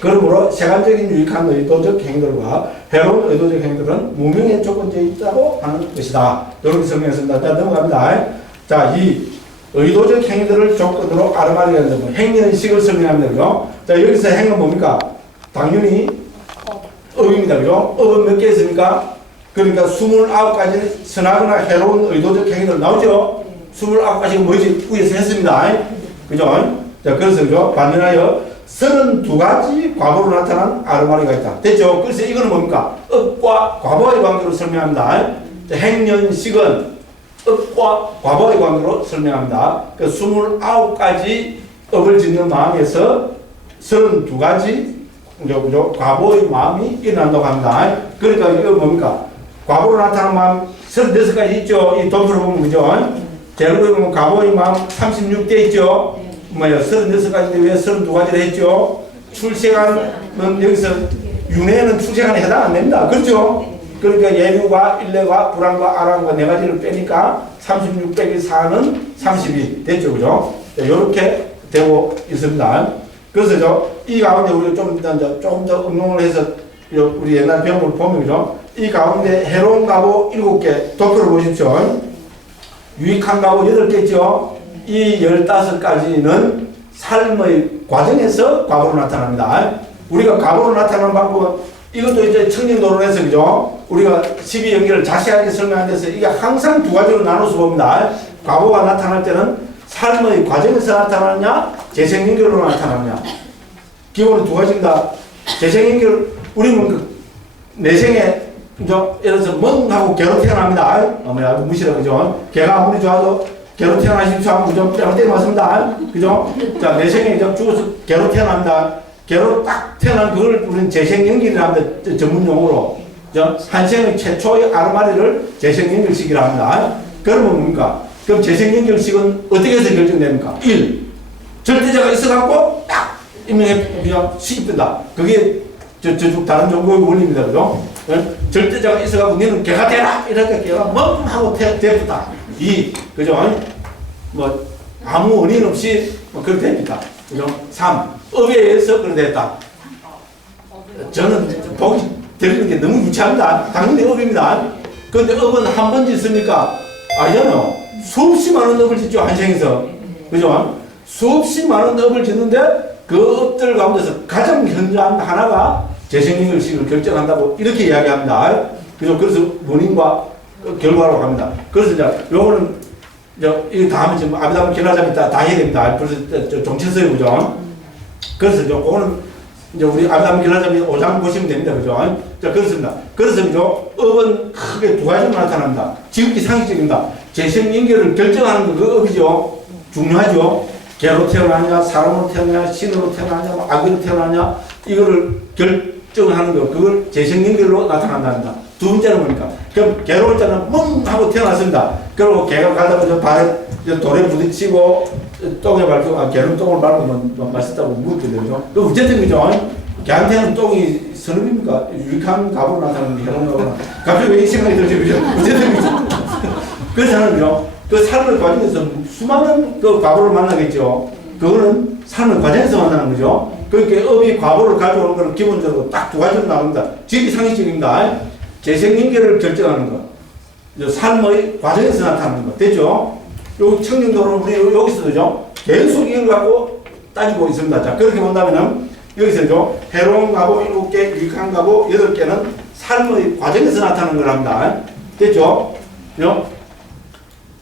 그러므로 세간적인 유익한 의도적 행위들과 해로운 의도적 행위들은 무명의 조건되어 있다고 하는 것이다. 이렇게 설명했습니다. 자, 넘어갑니다. 자, 이 의도적 행위들을 조건으로 아르마리가 되는 행위의식을 설명합니다. 그죠? 자, 여기서 행은 뭡니까? 당연히 업입니다. 그죠? 업은 몇 개 있습니까? 그러니까 29가지 선하거나 해로운 의도적 행위들 나오죠? 29가지가 뭐지? 위에서 했습니다. 그죠? 자, 그래서 그죠? 반면하여 32가지 과거로 나타난 아르마리가 있다. 됐죠? 그래서 이거는 뭡니까? 업과 과거의 관계로 설명합니다. 자, 행년식은 업과 과거의 관계로 설명합니다. 그 29가지 업을 짓는 마음에서 32가지 그죠? 과거의 마음이 일어난다고 합니다. 그러니까 이거 뭡니까? 과거로 나타난 마음 36가지 있죠? 이 도표를 보면 그죠? 제로에 보면 과거의 마음 36대 있죠? 36가지인데 왜 32가지를 했죠? 출생하는 여기서 윤회는 출생안에 해당 안 됩니다. 그렇죠? 그러니까 예류과 일례과 불안과 아랑과 네 가지를 빼니까 36 빼기 4는 32 됐죠, 그죠? 이렇게 되고 있습니다. 그래서 이 가운데 우리가 좀 더 응용을 해서 우리 옛날 배운 걸 보면 그죠? 이 가운데 해로운 가보 7개 도표를 보십시오. 유익한 가보 8개 있죠? 이 15가지는 삶의 과정에서 과보로 나타납니다. 우리가 과보로 나타나는 방법은 이것도 이제 청진도론에서 그죠? 우리가 12연계를 자세하게 설명한 데서 이게 항상 두 가지로 나눠서 봅니다. 과보가 나타날 때는 삶의 과정에서 나타나느냐, 재생연결로 나타나느냐. 기본은 두 가지입니다. 재생연결, 우리는 내생에, 그죠? 예를 들어서 멍하고 개로 태어납니다. 어머야, 무시라, 그죠? 개가 아무리 좋아도 개로 태어나십시오 하면 좀 뺨을 때려 맞습니다. 그죠? 자, 내생에 죽어서 개로 태어납니다. 개로 딱 태어난 그걸 우리는 재생연결이라 합니다. 전문 용어로. 한생의 최초의 아르마리를 재생연결식이라 합니다. 그러면 뭡니까? 그럼 재생연결식은 어떻게 해서 결정됩니까? 1. 절대자가 있어갖고 딱 임명해 시집된다. 그게 저쪽 다른 종교의 원리입니다. 그죠? 절대자가 있어갖고 너는 개가 되라! 이러니까 개가 멍하고 되었다. 2. 그죠? 뭐 아무 원인 없이 뭐 그렇게 됩니다. 그죠? 3. 업에 의해서 그렇게 됐다. 저는 보기 드리는 게 너무 유치합니다. 당연히 업입니다. 그런데 업은 한 번 짓습니까? 아니잖아요. 수없이 많은 업을 짓죠. 한생에서. 그죠? 수없이 많은 업을 짓는데 그 업들 가운데서 가장 현저한 하나가 재생연결식을 결정한다고 이렇게 이야기합니다. 그죠? 그래서 원인과 결과라고 합니다. 그래서 이제 요거는 이거 다 하면 지금 아비담을 기라자면 다 해야 됩니다. 벌써 정체서에 그죠? 그래서 그거는 이제 우리 아비담을 기라자면 5장 보시면 됩니다. 그죠? 자, 그렇습니다. 그래서 그죠? 업은 크게 두 가지로 나타납니다. 지극히 상식적입니다. 재생연결을 결정하는 거 그 업이죠. 중요하죠. 개로 태어나냐, 사람으로 태어나냐, 신으로 태어나냐, 악으로 태어나냐, 이거를 결정하는 거, 그걸 재생연결로 나타난답니다. 두 번째는 뭡니까? 그럼 개로 올 때는 멍하고 태어났습니다. 그리고 개가 가다가 저 발에 돌에 부딪히고 똥에 밟고, 개는 똥을 밟으면 맛있다고 묻게 되죠. 그 어쨌든 그죠? 개한테는 똥이 선업입니까? 유익한 값으로 나타나는 게 해로운 값으로 갑자기 왜 이 생각이 들죠? 그죠? 어쨌든 그죠? 그렇잖아요. 그죠? 그 삶의 과정에서 수많은 그 과보를 만나겠죠. 그거는 삶의 과정에서 만나는 거죠. 그러니까 업이 과보를 가져오는 것은 기본적으로 딱 두 가지로 나옵니다. 지극히 상식적입니다. 재생연결을 결정하는 것. 삶의 과정에서 나타나는 것. 됐죠? 요 청정도로는 우리 여기서 그죠? 계속 이걸 갖고 따지고 있습니다. 자, 그렇게 본다면은 여기서죠. 해로운 과보 7개, 유익한 과보 8개는 삶의 과정에서 나타나는 걸 합니다. 됐죠? 그죠?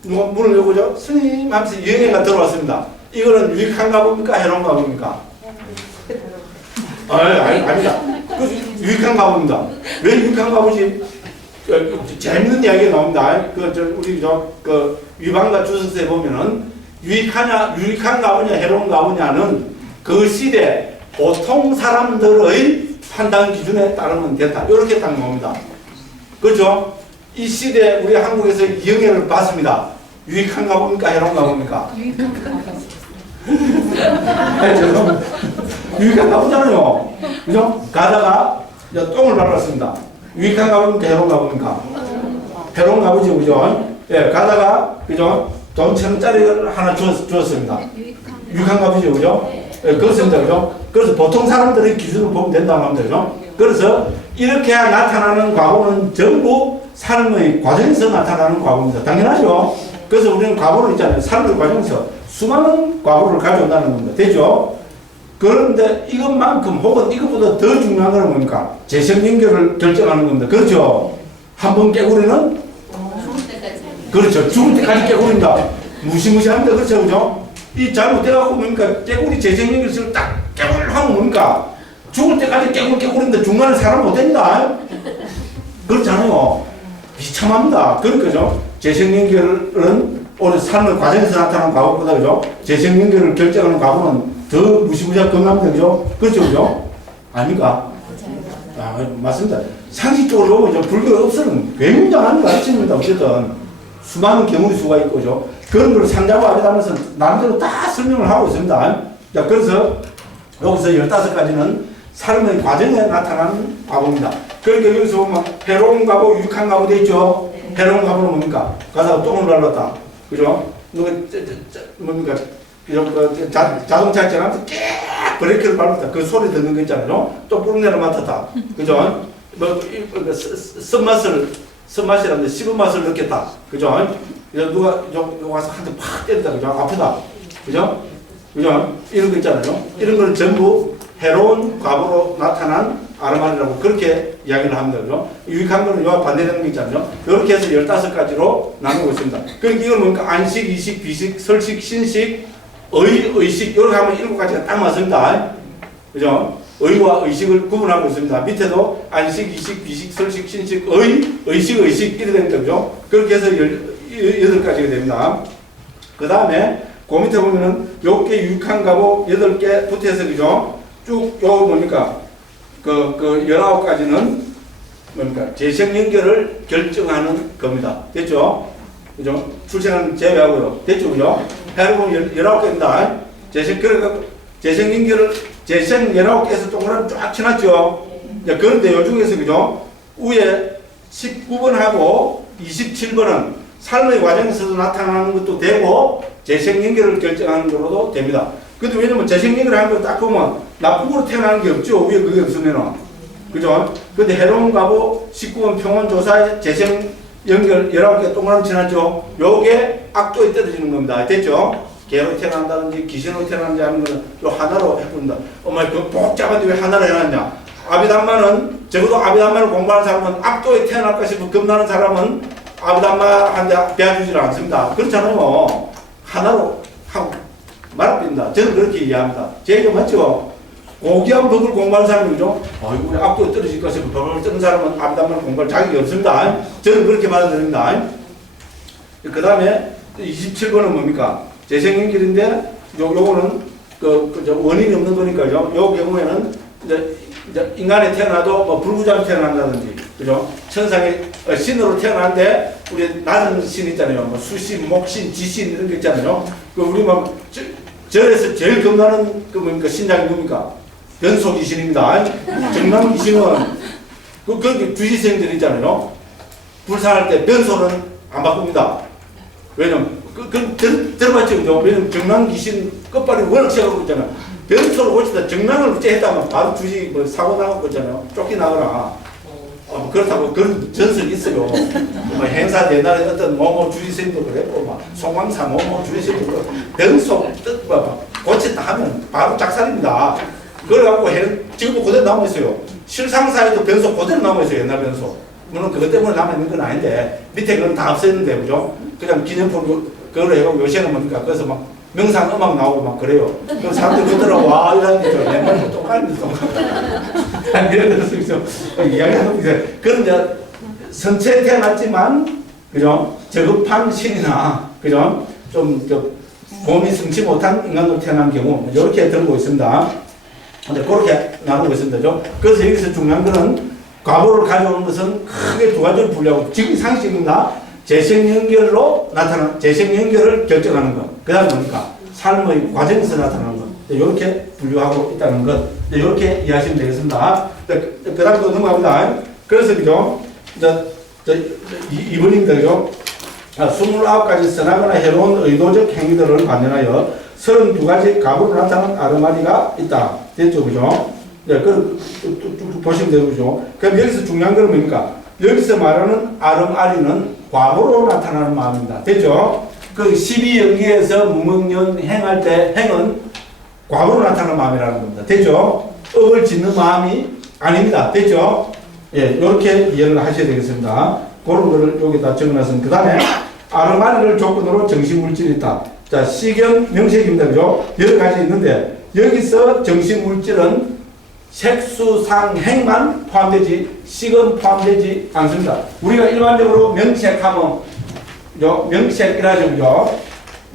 문을 열고죠. 스님 하면서 여행가 들어왔습니다. 이거는 유익한 가봅니까? 해로운 가봅니까? 아닙니다. 유익한 가봅니다. 왜 유익한 가보지? 재밌는 이야기가 나옵니다. 우리 위반과 주석서에 보면은 유익한 가보냐, 해로운 가보냐는 그 시대 보통 사람들의 판단 기준에 따르면 됐다. 이렇게 딱 나옵니다. 그렇죠? 이 시대 우리 한국에서 영예를 받습니다. 유익한 가봅니까? 해로운 가봅니까? 유익한 가봅니다. 유익한 가보잖아요. 그죠? 가다가 똥을 밟았습니다. 유익한 가봅니까? 해로운 가봅니까? 해로운 가보죠. 그죠? 예, 가다가 그죠? 돈 1,000원짜리를 하나 주었습니다. 유익한 가보죠. 그죠? 예, 그렇습니다. 그죠? 그래서 보통 사람들의 기준을 보면 된다고 합니다. 그죠? 그래서 이렇게 나타나는 과거는 전부 삶의 과정에서 나타나는 과거입니다. 당연하죠. 그래서 우리는 과거를 있잖아요. 삶의 과정에서 수많은 과거를 가져온다는 겁니다. 되죠? 그런데 이것만큼 혹은 이것보다 더 중요한 건 뭡니까? 재생연결을 결정하는 겁니다. 그렇죠? 한 번 깨구리는 죽을 때까지. 그렇죠. 죽을 때까지 깨구리입니다. 무시무시합니다. 그렇죠? 그죠? 이 잘못돼갖고 뭡니까? 깨구리 재생연결을 딱 깨구리를 하면 뭡니까? 죽을 때까지 깨구리인데 중간에 사람 못 된다. 그렇잖아요. 비참합니다. 그러니까죠. 재생연결은 오늘 삶의 과정에서 나타나는 과거보다 그죠? 재생연결을 결정하는 과거는 더 무시무시하게 겁납니다. 그죠? 그렇죠? 그죠? 아닌가? 맞습니다. 상식적으로 보면 불교의 업설은 굉장한 가르침입니다. 어쨌든 수많은 경우의 수가 있고 그죠? 그런 걸 상자고 아비담에서 나름대로 다 설명을 하고 있습니다. 자, 그래서 여기서 15가지는 삶의 과정에 나타나는 과보입니다. 그러니까 여기서 보면 해로운 과보, 유익한 과보 돼 있죠. 해로운 과보는 뭡니까? 가다가 똥을 발랐다. 그죠? 누가 뭡니까? 자동차 있잖아. 깨 브레이크를 밟았다. 그 소리 듣는 거 있잖아요. 또 뿌리내를 맡았다. 그죠? 쓴맛이라는데 씹은 맛을 느꼈다. 그죠? 누가 와서 한 대 팍 때린다. 그죠? 아프다. 그죠? 그죠? 이런 거 있잖아요. 이런 걸 전부 해로운 과보로 나타난 아르마리라고 그렇게 이야기를 합니다. 그죠? 유익한 거는 요 반대되는 거 있잖아요. 이렇게 해서 15가지로 나누고 있습니다. 그러니까 이건 뭔가 안식, 이식, 비식, 설식, 신식, 의식, 이렇게 하면 7가지가 딱 맞습니다. 그죠? 의와 의식을 구분하고 있습니다. 밑에도 안식, 이식, 비식, 설식, 신식, 의식, 이렇게 됩니다. 그죠? 그렇게 해서 8가지가 됩니다. 그 다음에 그 밑에 보면은 요게 유익한 과보 8개 붙어서 그죠? 쭉 요 뭡니까? 그 19가지는 뭡니까? 재생 연결을 결정하는 겁니다. 됐죠? 그죠? 출생은 제외하고요. 됐죠? 그죠? 해로운 19개입니다. 재생 연결을 재생 19개에서 동그라미 쫙 쳐놨죠? 그런데 요 중에서 그죠? 위에 19번하고 27번은 삶의 과정에서도 나타나는 것도 되고 재생 연결을 결정하는 것으로도 됩니다. 근데 왜냐면 재생 연결하는 거 딱 보면 나쁘고로 태어나는 게 없죠. 위에 그게 없으면은. 그죠? 근데 해로운 과보 19번 평원조사에 재생 연결 19개 동그라미 쳐놨죠? 요게 악도에 떨어지는 겁니다. 됐죠? 개로 태어난다든지 귀신으로 태어난다든지 하는 거는 요 하나로 해봅니다. 엄마 그 복잡한데 왜 하나로 해놨냐? 아비담마는 적어도 아비담마를 공부하는 사람은 악도에 태어날까 싶어 겁나는 사람은 아비담마한테 배워주지를 않습니다. 그렇잖아요. 하나로 하고 말합니다. 저는 그렇게 이해합니다. 제 얘기 맞죠? 고귀한 법을 공부하는 사람이죠. 우리 악도에 떨어질 것을 법을 쓰는 사람은 아비담마를 공부할 자격이 없습니다. 저는 그렇게 받아들입니다. 그 다음에 27번은 뭡니까? 재생연결인데 요거는 원인이 없는 거니까요. 요 경우에는 이제 인간에 태어나도 뭐 불구자로 태어난다든지, 그죠? 천상의 신으로 태어났는데 우리 낮은 신 있잖아요. 뭐 수신, 목신, 지신 이런 거 있잖아요. 그 우리 뭐 절에서 제일 겁나는 그 뭡니까? 신장이 뭡니까? 변소 귀신입니다. 정남 귀신은 그 주지생들 있잖아요. 불사할 때 변소는 안 바꿉니다. 왜냐면 들어봤죠? 그죠? 왜냐면 정남 귀신 끝발이 워낙 세가고 있잖아요. 변소를 고치다 정남을 했다면 바로 주식 뭐 사고 나고 있잖아요. 쫓겨나거나. 그렇다고 그런 전설이 있어요. 뭐 행사 옛날에 어떤 뭐뭐 주지생도 그랬고, 막 송광사 뭐뭐 주지생도 그랬고, 변소 고쳤다 하면 바로 작살입니다. 그래갖고 지금도 그대로 남아있어요. 실상사에도 변소 그대로 남아있어요. 옛날 변소. 물론 그것 때문에 남아있는 건 아닌데 밑에 그건 다 없앴는데, 그죠? 그냥 기념품 그걸 해가지고 요새는 뭡니까? 그래서 막 명상 음악 나오고 막 그래요. 그럼 사람들이 그러더라고. 와, 이런 게 내 말도 똑같은데 이런 데서 이야기하는 게 그런데 선체에 태어났지만, 그죠? 저급한 신이나, 그죠? 좀 몸이 성치 못한 인간으로 태어난 경우 이렇게 들고 있습니다. 근데 그렇게 나누고 있습니다. 그죠? 그래서 여기서 중요한 거는 과보를 가져오는 것은 크게 2가지로 분류하고, 지금 상식입니다. 재생연결로 나타나는, 재생연결을 결정하는 것. 그 다음에 뭡니까? 삶의 과정에서 나타나는 것. 이렇게 분류하고 있다는 것. 이렇게 이해하시면 되겠습니다. 그 다음 또 넘어갑니다. 그래서, 그죠? 2번입니다. 그죠? 29가지 선하거나 해로운 의도적 행위들을 관련하여 32가지 과보로 나타나는 아르마리가 있다. 됐죠? 그죠? 쭉 보시면 되죠. 그죠? 그럼 여기서 중요한 건 뭡니까? 여기서 말하는 아르마리는 과보로 나타나는 마음입니다. 됐죠? 그 12연기에서 무명년 행할 때 행은 과보로 나타나는 마음이라는 겁니다. 됐죠? 업을 짓는 마음이 아닙니다. 됐죠? 예, 이렇게 이해를 하셔야 되겠습니다. 그런 거를 여기다 적어놨습니다. 그 다음에 아르마리를 조건으로 정신물질이 있다. 자, 시경 명색입니다. 그죠? 여러 가지 있는데 여기서 정신물질은 색수상행만 포함되지 식은 포함되지 않습니다. 우리가 일반적으로 명색하면 명색이라죠. 그죠?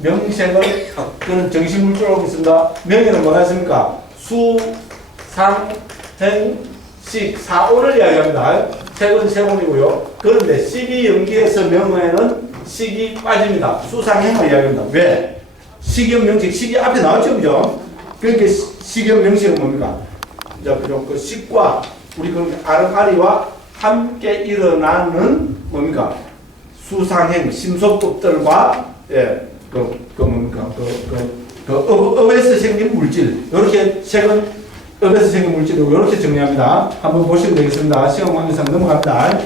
명색을 그는 정신물질로 있습니다. 명에는 뭐가 있습니까? 수, 상, 행, 식, 사오를 이야기합니다. 색은 세온이고요. 그런데 식이 연기에서 명에는 식이 빠집니다. 수상행을 이야기합니다. 왜? 식염 명식, 식이 앞에 나왔죠. 그죠? 그러니까 식염 명식은 뭡니까? 자, 그죠? 그 식과 우리 그 아르가리와 함께 일어나는 뭡니까? 수상행 심소법들과 예, 뭡니까? 업에서 생긴 물질 이렇게 최근 업에서 생긴 물질을 이렇게 정리합니다. 한번 보시면 되겠습니다. 시간 관계상 넘어갑니다.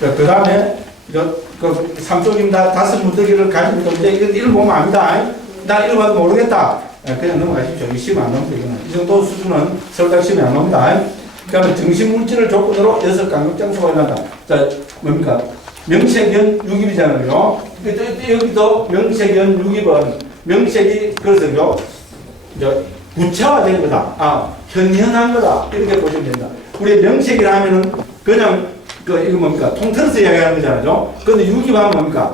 그 다음에 그 3쪽입니다. 5문더기를 가지고 있는데 이걸 보면 압니다. 나 이거 봐도 모르겠다. 그냥 넘어가십시오. 이 시험 안 나옵니다. 이 정도 수준은 서울대 시험에 안 나옵니다. 그 다음에 정신물질을 조건으로 6강력장소가 일어난다. 자, 뭡니까? 명색연 유깁이잖아요. 여기도 명색연 유깁은 명색이 그래서요. 구체화된 거다. 현현한 거다. 이렇게 보시면 된다. 우리 명색이라 하면은 그냥 이거 뭡니까? 통틀어서 이야기하는 거잖아요. 근데 유깁하면 뭡니까?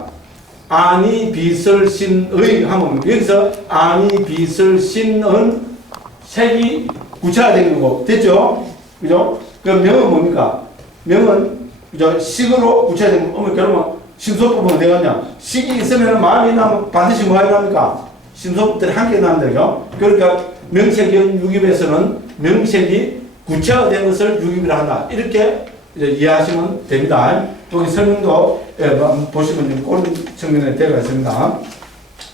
아니 비설신의 하면 여기서 아니 비설신은 색이 구체화된 거고 됐죠? 그죠? 그 명은 뭡니까? 명은 그죠? 식으로 구체화된 거. 그러면 심소법은 어디 갔냐? 식이 있으면 마음이 나면 반드시 뭐가 일어납니까? 심소법들이 함께 난다죠. 그러니까 명색연 유깁에서는 명색이 구체화된 것을 유깁이라 한다. 이렇게 이제 이해하시면 됩니다. 여기 설명도 보시면 그런 측면에 되어 있습니다.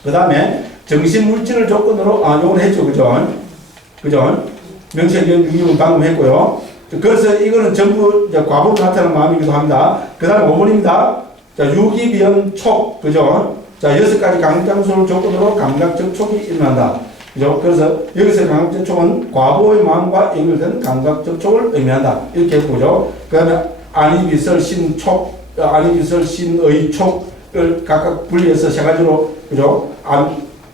그 다음에 정신물질을 조건으로 요걸 했죠. 그죠? 명색연 유깁은 방금 했고요. 그래서 이거는 전부 과거로 나타나는 마음이기도 합니다. 그 다음에 5번입니다. 자, 유기비연 촉, 그죠? 자, 6가지 강장소를 조건으로 감각적 촉이 일어난다. 그죠? 그래서 여기서 감각적 촉은 과거의 마음과 연결된 감각적 촉을 의미한다. 이렇게 보죠. 그 다음에 안이비설 신촉, 안이비설 신의 촉을 각각 분리해서 3가지로, 그죠?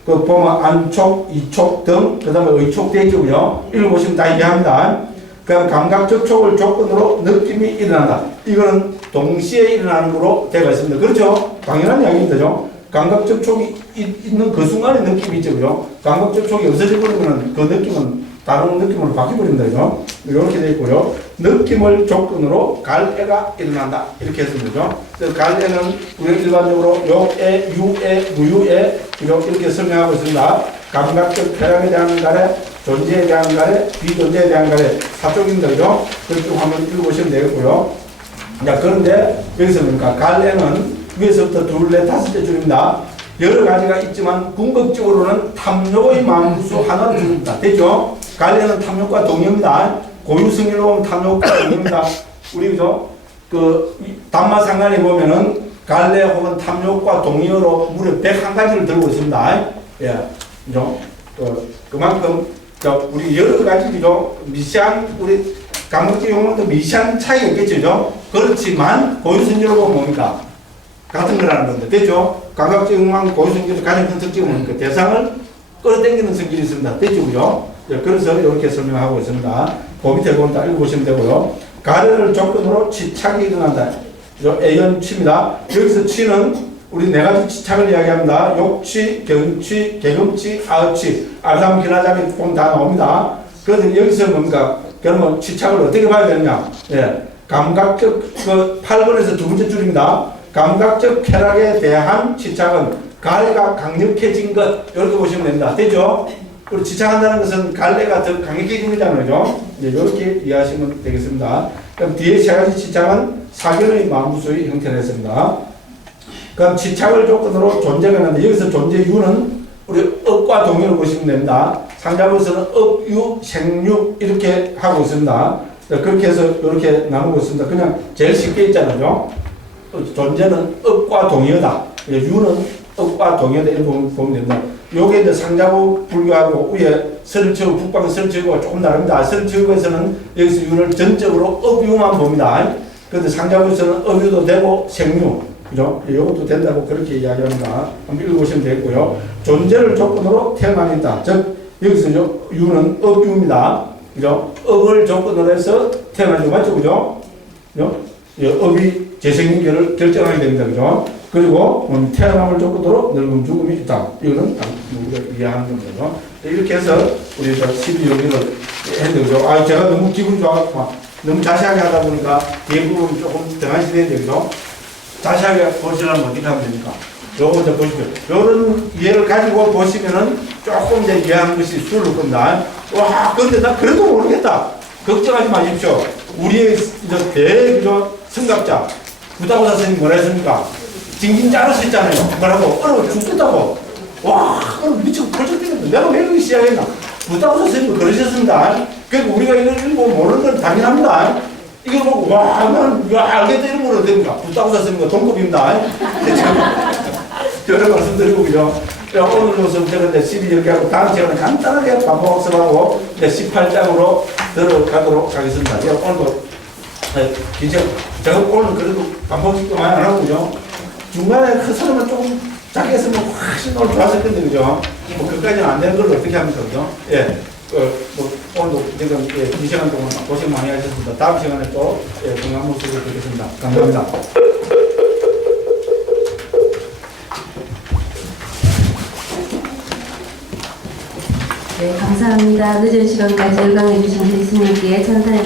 보면 안촉, 이촉 등, 그 다음에 의촉 되죠. 그죠? 읽어보시면 다 이해합니다. 그럼 감각적 촉을 조건으로 느낌이 일어난다. 이거는 동시에 일어나는 거로 되어 있습니다. 그렇죠? 당연한 이야기입니다. 감각적 촉이 있는 그 순간에 느낌이 있죠. 그죠? 감각적 촉이 없어져버리면 그 느낌은 다른 느낌으로 바뀌어버립니다. 그죠? 이렇게 되어 있고요. 느낌을 조건으로 갈애가 일어난다. 이렇게 했습니다. 그래서 갈애는 우리가 일반적으로 요애, 유애, 무유애 이렇게 설명하고 있습니다. 감각적 쾌락에 대한 갈애, 존재에 대한 갈애, 비존재에 대한 갈애 4쪽입니다. 그죠? 그렇게 한번 읽어보시면 되겠고요. 자, 그런데 여기서 뭡니까? 갈래는 위에서부터 둘, 넷, 5째 줄입니다. 여러 가지가 있지만 궁극적으로는 탐욕의 마음구수 하나를 줄입니다. 됐죠? 갈래는 탐욕과 동의입니다. 고유승일로 보면 탐욕과 동의입니다. 우리 그죠? 담마상간에 보면은 갈래 혹은 탐욕과 동의어로 무려 101가지를 들고 있습니다. 예. 그죠? 그만큼 우리 여러 가지 그죠? 미시한 우리 감각적 용어도 미시한 차이가 있겠죠. 그렇지만 고유승질로 보면 뭡니까? 같은 거라는 건데 됐죠? 감각적 용어는 고유승질의 가장 큰 특징은 뭡니까? 대상을 끌어당기는 성질이 있습니다. 됐죠? 그죠? 그래서 이렇게 설명하고 있습니다. 그 밑에 보면 다 읽어보시면 되고요. 가래를 조건으로 치착이 일어난다. A연치입니다. 여기서 치는 우리 4가지 치착을 이야기합니다. 욕치, 경치, 개금치, 아읍치, 아담, 기나자비 보면 다 나옵니다. 그래서 여기서 뭡니까? 그러면 치착을 어떻게 봐야 되느냐? 예. 감각적, 8번에서 2번째 줄입니다. 감각적 쾌락에 대한 치착은 갈래가 강력해진 것. 이렇게 보시면 됩니다. 됐죠? 그리고 치착한다는 것은 갈래가 더 강력해진 거잖아요. 이렇게 이해하시면 되겠습니다. 그럼 뒤에 3가지 치착은 사견의 마음구수의 형태를 했습니다. 그럼 치착을 조건으로 존재가 있는데 여기서 존재 유는 우리 업과 동의를 보시면 됩니다. 상자부에서는 업, 유, 생유 이렇게 하고 있습니다. 그렇게 해서 이렇게 나누고 있습니다. 그냥 제일 쉽게 있잖아요. 존재는 업과 동의어다. 유는 업과 동의어다 이렇게 보면 됩니다. 요게 이제 상자부 불교하고 위에 서른체육, 북방 서른체육과 조금 다릅니다. 서른체육에서는 여기서 유를 전적으로 업유만 봅니다. 그런데 상자부에서는 업유도 되고 생유 그죠? 이것도 된다고 그렇게 이야기합니다. 한번 읽어보시면 되겠고요. 존재를 조건으로 태어납니다. 즉, 여기서 유는 업유입니다. 그죠? 업을 조건으로 해서 태어나죠. 맞죠? 그죠? 업이 재생인계를 결정하게 됩니다. 그죠? 그리고 태어남을 조건으로 늙음, 죽음이 있다. 이거는 우리가 이해하는 겁니다. 이렇게 해서 우리 12여기를 했는데, 그죠? 제가 너무 기분이 좋아서 너무 자세하게 하다 보니까 뒤에 부분이 조금 등한시 되는데, 그죠? 자세하게 보시려면 어떻게 하면 됩니까? 요거 이제 보십시오. 요런 이해를 가지고 보시면은 조금 이제 이해하는 것이 수를 겁니다. 와, 근데 나 그래도 모르겠다. 걱정하지 마십시오. 우리의 이제 대비조 성갑자, 부다고사 선생님 뭐라 했습니까? 징징 자를 수 있잖아요. 뭐라고? 얼어 죽겠다고. 와, 미치고 벌써 뛰겠다. 내가 왜 그렇게 시작했나? 부다고사 선생님이 그러셨습니다. 그러니까 우리가 이걸 읽고 모르는 건 당연합니다. 이걸 보고, 와, 나는, 야, 알겠다. 이런 건 어떻습니까? 부다고사 선생님과 동급입니다. 여러 말씀드리고, 그죠? 오늘로서 저는 12일 하고 다음 시간에 간단하게 반복 학습하고 18장으로 들어가도록 하겠습니다. 오늘도 제가 오늘 그래도 반복식도 많이 안 하고, 그죠? 중간에 그 사람은 조금 자기 했으면 훨씬 오늘 좋았을 텐데, 그죠? 뭐, 그까지는 안 되는 걸 어떻게 합니까, 그죠? 예. 오늘도 지금 이 시간 동안 고생 많이 하셨습니다. 다음 시간에 또 건강한 모습을 뵙겠습니다. 감사합니다. 네, 감사합니다. 늦은 시간까지 열강해 주신 교수님께 천탄의